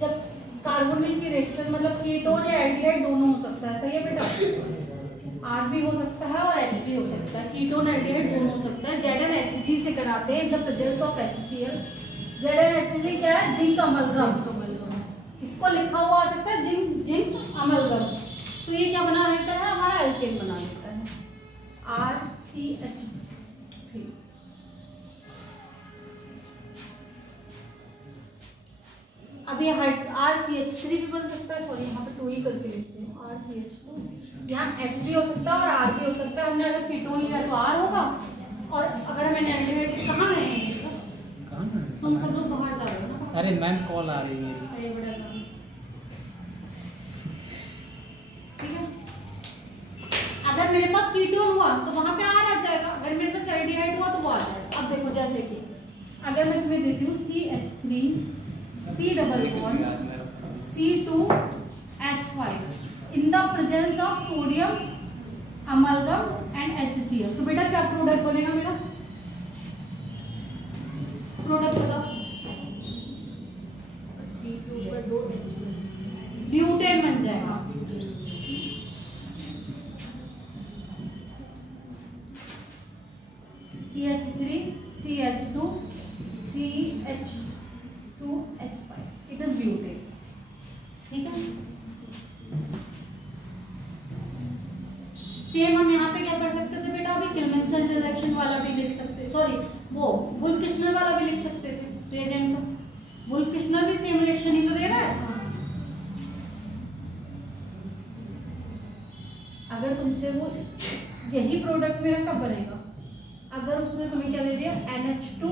जब कार्बोनिल की रिएक्शन मतलब कीटोन या एल्डिहाइड दोनों हो सकता है, सही है बेटा, R भी हो सकता है और H भी हो सकता है, कीटोन एल्डिहाइड दोनों हो सकता है। ZnHG से कराते हैं इन the presence of HCl। ZnHG क्या है, जिंक अमलगम, इसको लिखा हुआ आ सकता है जिंक अमलगम, तो ये क्या बना देता है, हमारा एल्केन बना देता है, RCH3। अब ये RCH3 भी बन सकता है, सॉरी यहाँ पे 2 ही करके लिखते हैं, RCH2, यहाँ H भी हो सकता है और R भी हो सकता है। हमने अगर कीटोन लिया तो R होगा, और अगर मैंने एल्डिहाइड, कहाँ गए हैं ये सब, तुम सब लोग बाहर जा रहे हो ना। अरे मैम कॉल आ रही है। सही, बड़ा काम, ठीक है। अगर मेरे पास कीटोन हुआ तो वहां पे R आ जाएगा, अगर मेरे पास एल्डिहाइड हुआ तो वो आ जाएगा। अब देखो जैसे कि अगर मैं तुम्हें देती हूँ CH3 C double bond C2H5 in the presence of sodium amalgam and HCl, तो बेटा क्या प्रोडक्ट बनेगा मेरा, प्रोडक्ट बताओ, C2 पर 2 H ब्यूटेन बन जाएगा। CH3 CH2 CH2H5, it is butane, ठीक है। सेम हम यहाँ पे क्या कर सकते थे बेटा, अभी किल्मेंशन रिएक्शन वाला भी लिख सकते, सॉरी वो वुल्फ-किश्नर वाला भी लिख सकते थे रिएजेंट को। वुल्फ-किश्नर भी सेम रिएक्शन ही तो दे रहा है। अगर तुमसे वो यही प्रोडक्ट मेरा कब बनेगा, अगर उसने तुम्हें क्या दे दिया, NH2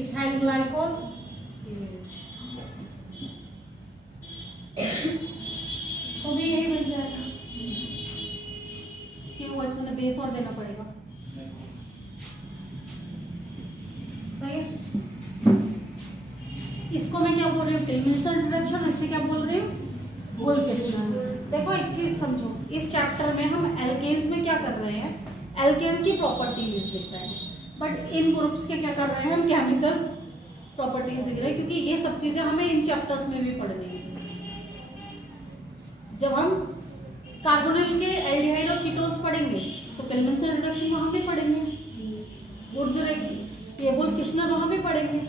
इथाइल ग्लाइकोल, तो भी यही बन जाएगा। क्यों हुआ, तुम्हें बेस और देना पड़ेगा, सही है। इसको मैं क्या बोल रही हूँ, किल्मेंशन रिडक्शन, इससे क्या बोल रही हूँ, वुल्फ-किश्नर। देखो एक चीज समझो, इस चैप्टर में हम एल्केन्स में क्या कर रहे हैं, एल्केन्स की प्रॉपर्टीज लिख रहे हैं, बट इन ग्रुप्स के क्या कर रहे हैं, हम केमिकल प्रॉपर्टीज लिख रहे हैं, क्योंकि ये सब चीजें हमें इन चैप्टर्स में भी पढ़नी है। जब हम कार्बोनिल के एल्डिहाइड और कीटोन्स पढ़ेंगे तो किल्मेंशन रिडक्शन वहां भी पढ़ेंगे, वुड्सरे की ये वुल्फ-किश्नर वहां भी पढ़ेंगे।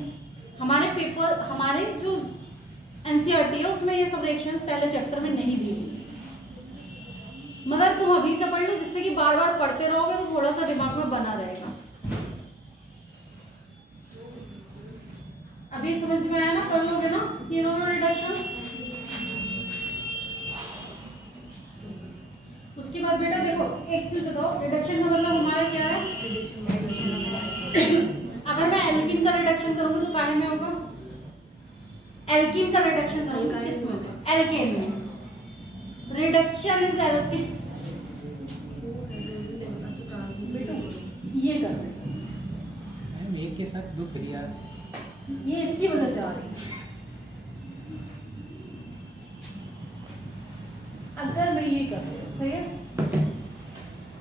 हमारे पेपर, हमारे जो एनसीईआरटी है उसमें ये सब रिएक्शंस पहले चैप्टर में नहीं दी हुई, मगर तुम अभी से पढ़ लो, जिससे कि बार बार पढ़ते रहोगे तो थोड़ा सा दिमाग में बना रहेगा। अभी समझ में आया ना, कर लोगे ना ये दोनों रिडक्शंस। उसके बाद बेटा देखो एक चीज बताओ, रिडक्शन का मतलब हमारा क्या है, अगर मैं एल्कीन का रिडक्शन करूंगी तो काहे में होगा, एल्कीन का रिडक्शन करूंगी किसमें, एल्केन में। रिडक्शन इज एल्कीन, ये कर एक के साथ दो क्रिया, ये इसकी वजह से आ रही है। अगर मैं ये कर रही हूँ, सही है,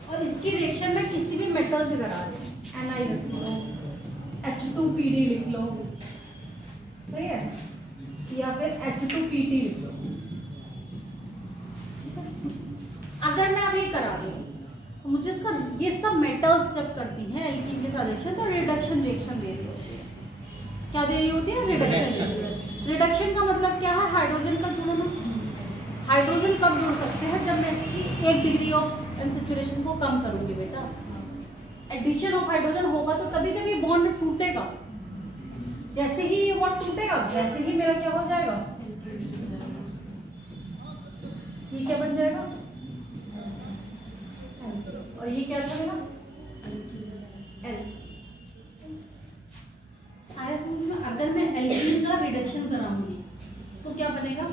और इसकी रिएक्शन में किसी भी मेटल से करा रही हूँ, Ni लिख लो, H2PD लिख लो, सही है, या फिर H2PT लिख लो। अगर मैं अब ये करा रही हूँ तो मुझे इसका ये सब मेटल्स जब करती हैं एल्कीन के साथ रिएक्शन तो रिडक्शन रिएक्शन दे रही होती है। क्या दे रही होती है, रिडक्शन। रिडक्शन का मतलब क्या है, हाइड्रोजन का जुड़ना। हाइड्रोजन कब जुड़ सकते हैं, जब मैं इसकी 1 डिग्री ऑफ अनसेचुरेशन को कम करूंगी बेटा। एडिशन ऑफ हाइड्रोजन होगा तो तभी जब ये बॉन्ड टूटेगा, जैसे ही ये बॉन्ड टूटेगा वैसे ही मेरा क्या हो जाएगा, ये क्या बन जाएगा, और ये क्या बनेगा, एल। आया समझ में? अगर मैं एल्कीन का रिडक्शन कराऊंगी तो क्या बनेगा,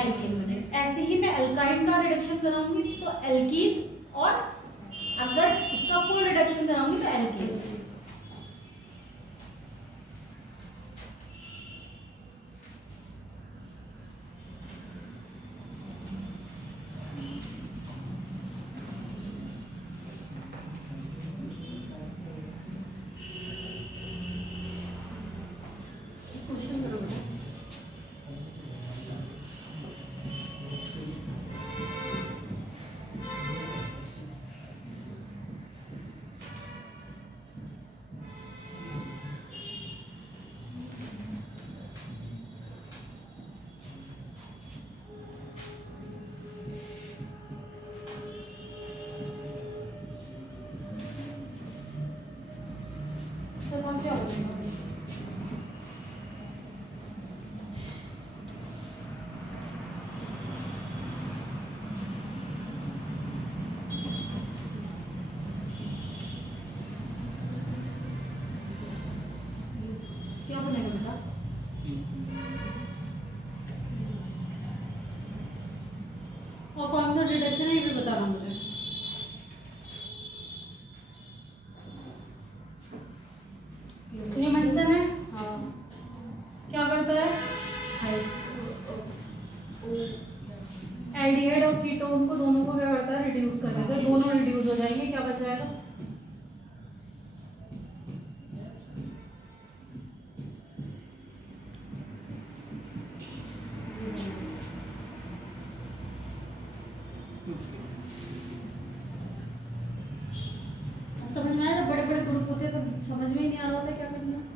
एल्कीन बनेगा। ऐसे ही मैं एल्काइन का रिडक्शन कराऊंगी तो एल्कीन, और अगर उसका फुल रिडक्शन कराऊंगी तो एल्कीन। क्वेश्चन करो बेटा। तो कौन क्या होगा, क्या बनेगा बेटा, और कौन सा रिडक्शन है ये भी बताना मुझे। ये मेंशन है, हाँ क्या करता है, एल्डिहाइड और कीटोन को दोनों को क्या करता है, रिड्यूस कर देता है। दोनों रिड्यूस हो जाएंगे, क्या बच जाएगा, समझ में आया? जब बड़े बड़े ग्रुप होते हैं तो समझ में ही नहीं आ रहा होता क्या करना है।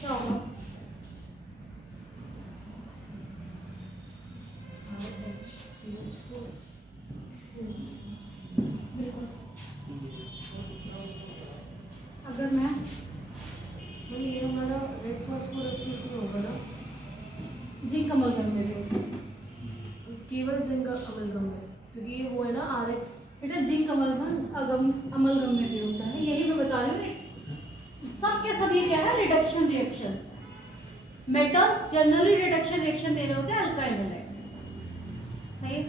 क्या होगा, बिल्कुल। अगर मैं मतलब ये हमारा रेड फास्फोरस इसमें होगा ना, जिंक अमलगम में भी होता है। केवल जिंक अमलगम में, क्योंकि ये वो है ना RX। बेटा जिंक अमलगम में भी होता है, यही मैं बता रही हूँ। सब के सब ये क्या है, reduction reactions. Metal generally reduction reaction दे रहे होते हैं अल्काइल हैलाइड, सही है?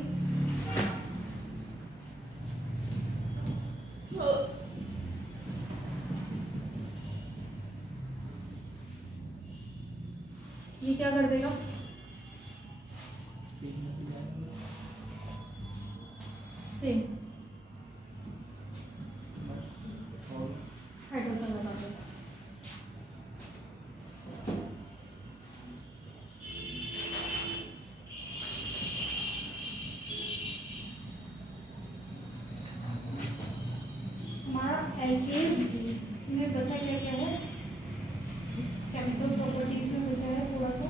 ये क्या कर देगा, सेम हाइड्रोजन लगा दो। हमारा एल्केन्स में बचा क्या क्या है, केमिकल प्रॉपर्टीज में बचा है थोड़ा सा।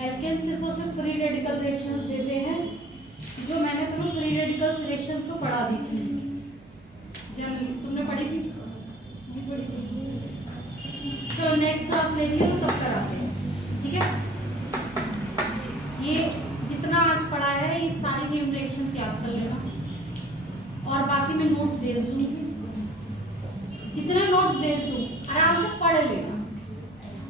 एल्केन्स सिर्फ और सिर्फ फ्री रेडिकल रिएक्शंस देते हैं, जो मैंने तुम्हें फ्री रेडिकल रिएक्शंस तो पढ़ा दी थी, जनरली तुमने पढ़ी थी, नहीं पढ़ी थी? चलो नेक्स्ट क्लास ले लिया तो तब कराते हैं, ठीक है? ये जितना आज पढ़ा है ये सारी न्यू रिएक्शंस याद कर लेना, और बाकी मैं नोट्स भेज दूंगी। जितने नोट्स भेज दूं आराम से पढ़ लेना,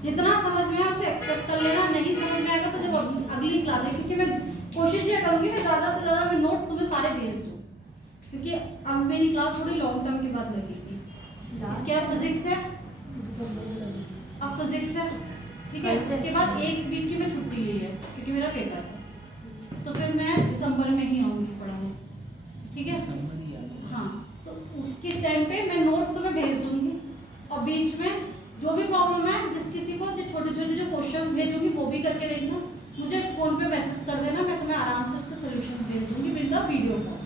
जितना समझ में आए उसे एक्सेप्ट कर लेना, नहीं समझ में आएगा तो जब अगली क्लास है, क्योंकि मैं कोशिश ये करूंगी मैं ज्यादा से ज्यादा मैं नोट्स तुम्हें सारे भेज दूं, क्योंकि अब मेरी क्लास थोड़ी लॉन्ग टर्म के बाद लगेगी। इसके बाद फिजिक्स है, अब फिजिक्स है, ठीक है? उसके बाद एक वीक की मैं छुट्टी ली है क्योंकि मेरा पेपर है, तो फिर मैं दिसंबर में ही आऊंगी पढ़ाने, ठीक है? हाँ, तो उसके टाइम पे मैं नोट्स तुम्हें भेज दूंगी, और बीच में जो भी प्रॉब्लम है जिस किसी को जो छोटे जो क्वेश्चंस भेजूंगी वो भी करके देखना, मुझे फोन पे मैसेज कर देना, मैं तुम्हें आराम से उसके सोल्यूशन भेज दूंगी विद द वीडियो कॉल,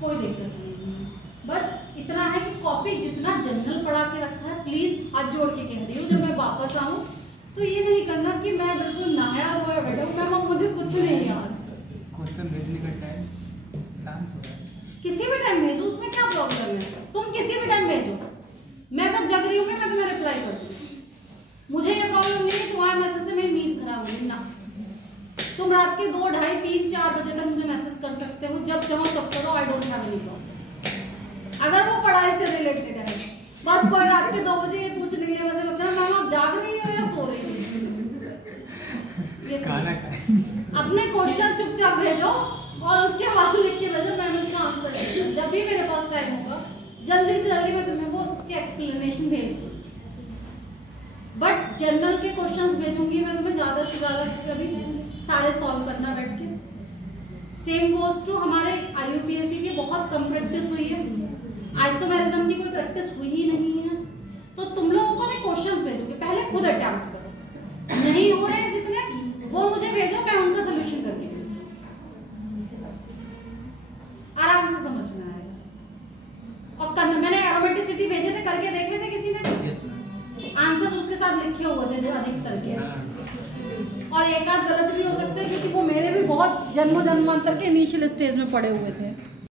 कोई दिक्कत नहीं है। बस इतना है कि कॉपी जितना जनरल पढ़ा के रखा है, प्लीज हाथ जोड़ के कह रही हूँ, जब मैं वापस आऊँ तो ये नहीं करना कि मैं बिल्कुल नया हुआ बैठा हूँ, मैम मुझे कुछ नहीं याद। क्वेश्चन भेजने का टाइम शाम सुबह किसी भी टाइम भेजो, उसमें क्या प्रॉब्लम है, तुम किसी भी टाइम भेजो, मैं जब जग रही हूँ मैं तुम्हें रिप्लाई कर दूँगी, मुझे ये प्रॉब्लम नहीं है तुम्हारे मैसेज से मेरी नींद खराब होगी ना। तुम रात के 2, ढाई, 3, 4 बजे तक मुझे मैसेज कर सकते हो, जब चाहो तब करो, I don't have any problem. अगर वो पढ़ाई से रिलेटेड है, बस कोई रात के 2 बजे ये पूछने के लिए वैसे लगता है मैम आप जाग रही हो या सो रही हो, ये खाना अपने क्वेश्चन चुपचाप भेजो और उसके बाद लिख के भेजो, मैंने उसका आंसर भेजो। जब भी मेरे पास टाइम होगा जल्दी से जल्दी मैं तुम्हें वो उसके एक्सप्लेनेशन भेज दूँ। बट जनरल के क्वेश्चंस भेजूंगी मैं तुम्हें, ज्यादा से ज्यादा कभी सारे सॉल्व करना बैठ के। सेम गोज टू हमारे IUPAC की बहुत कम प्रैक्टिस हुई है, आइसोमेरिज्म की कोई प्रैक्टिस हुई ही नहीं है, तो तुम लोगों को मैं क्वेश्चंस भेजूंगी, पहले खुद अटेम्प्ट करो, नहीं हो रहे जितने वो मुझे भेजो, मैं उनका सोल्यूशन करके भेजूंगी, आराम से समझ में आएगा। और करना, मैंने एरोमेटिसिटी भेजे थे, करके देखे थे किसी ने? आंसर उसके साथ लिखे हुए थे अधिकतर के, और एक आध गलत भी हो सकते हैं क्योंकि वो मेरे भी बहुत जन्मों जन्मांतर के इनिशियल स्टेज में पड़े हुए थे।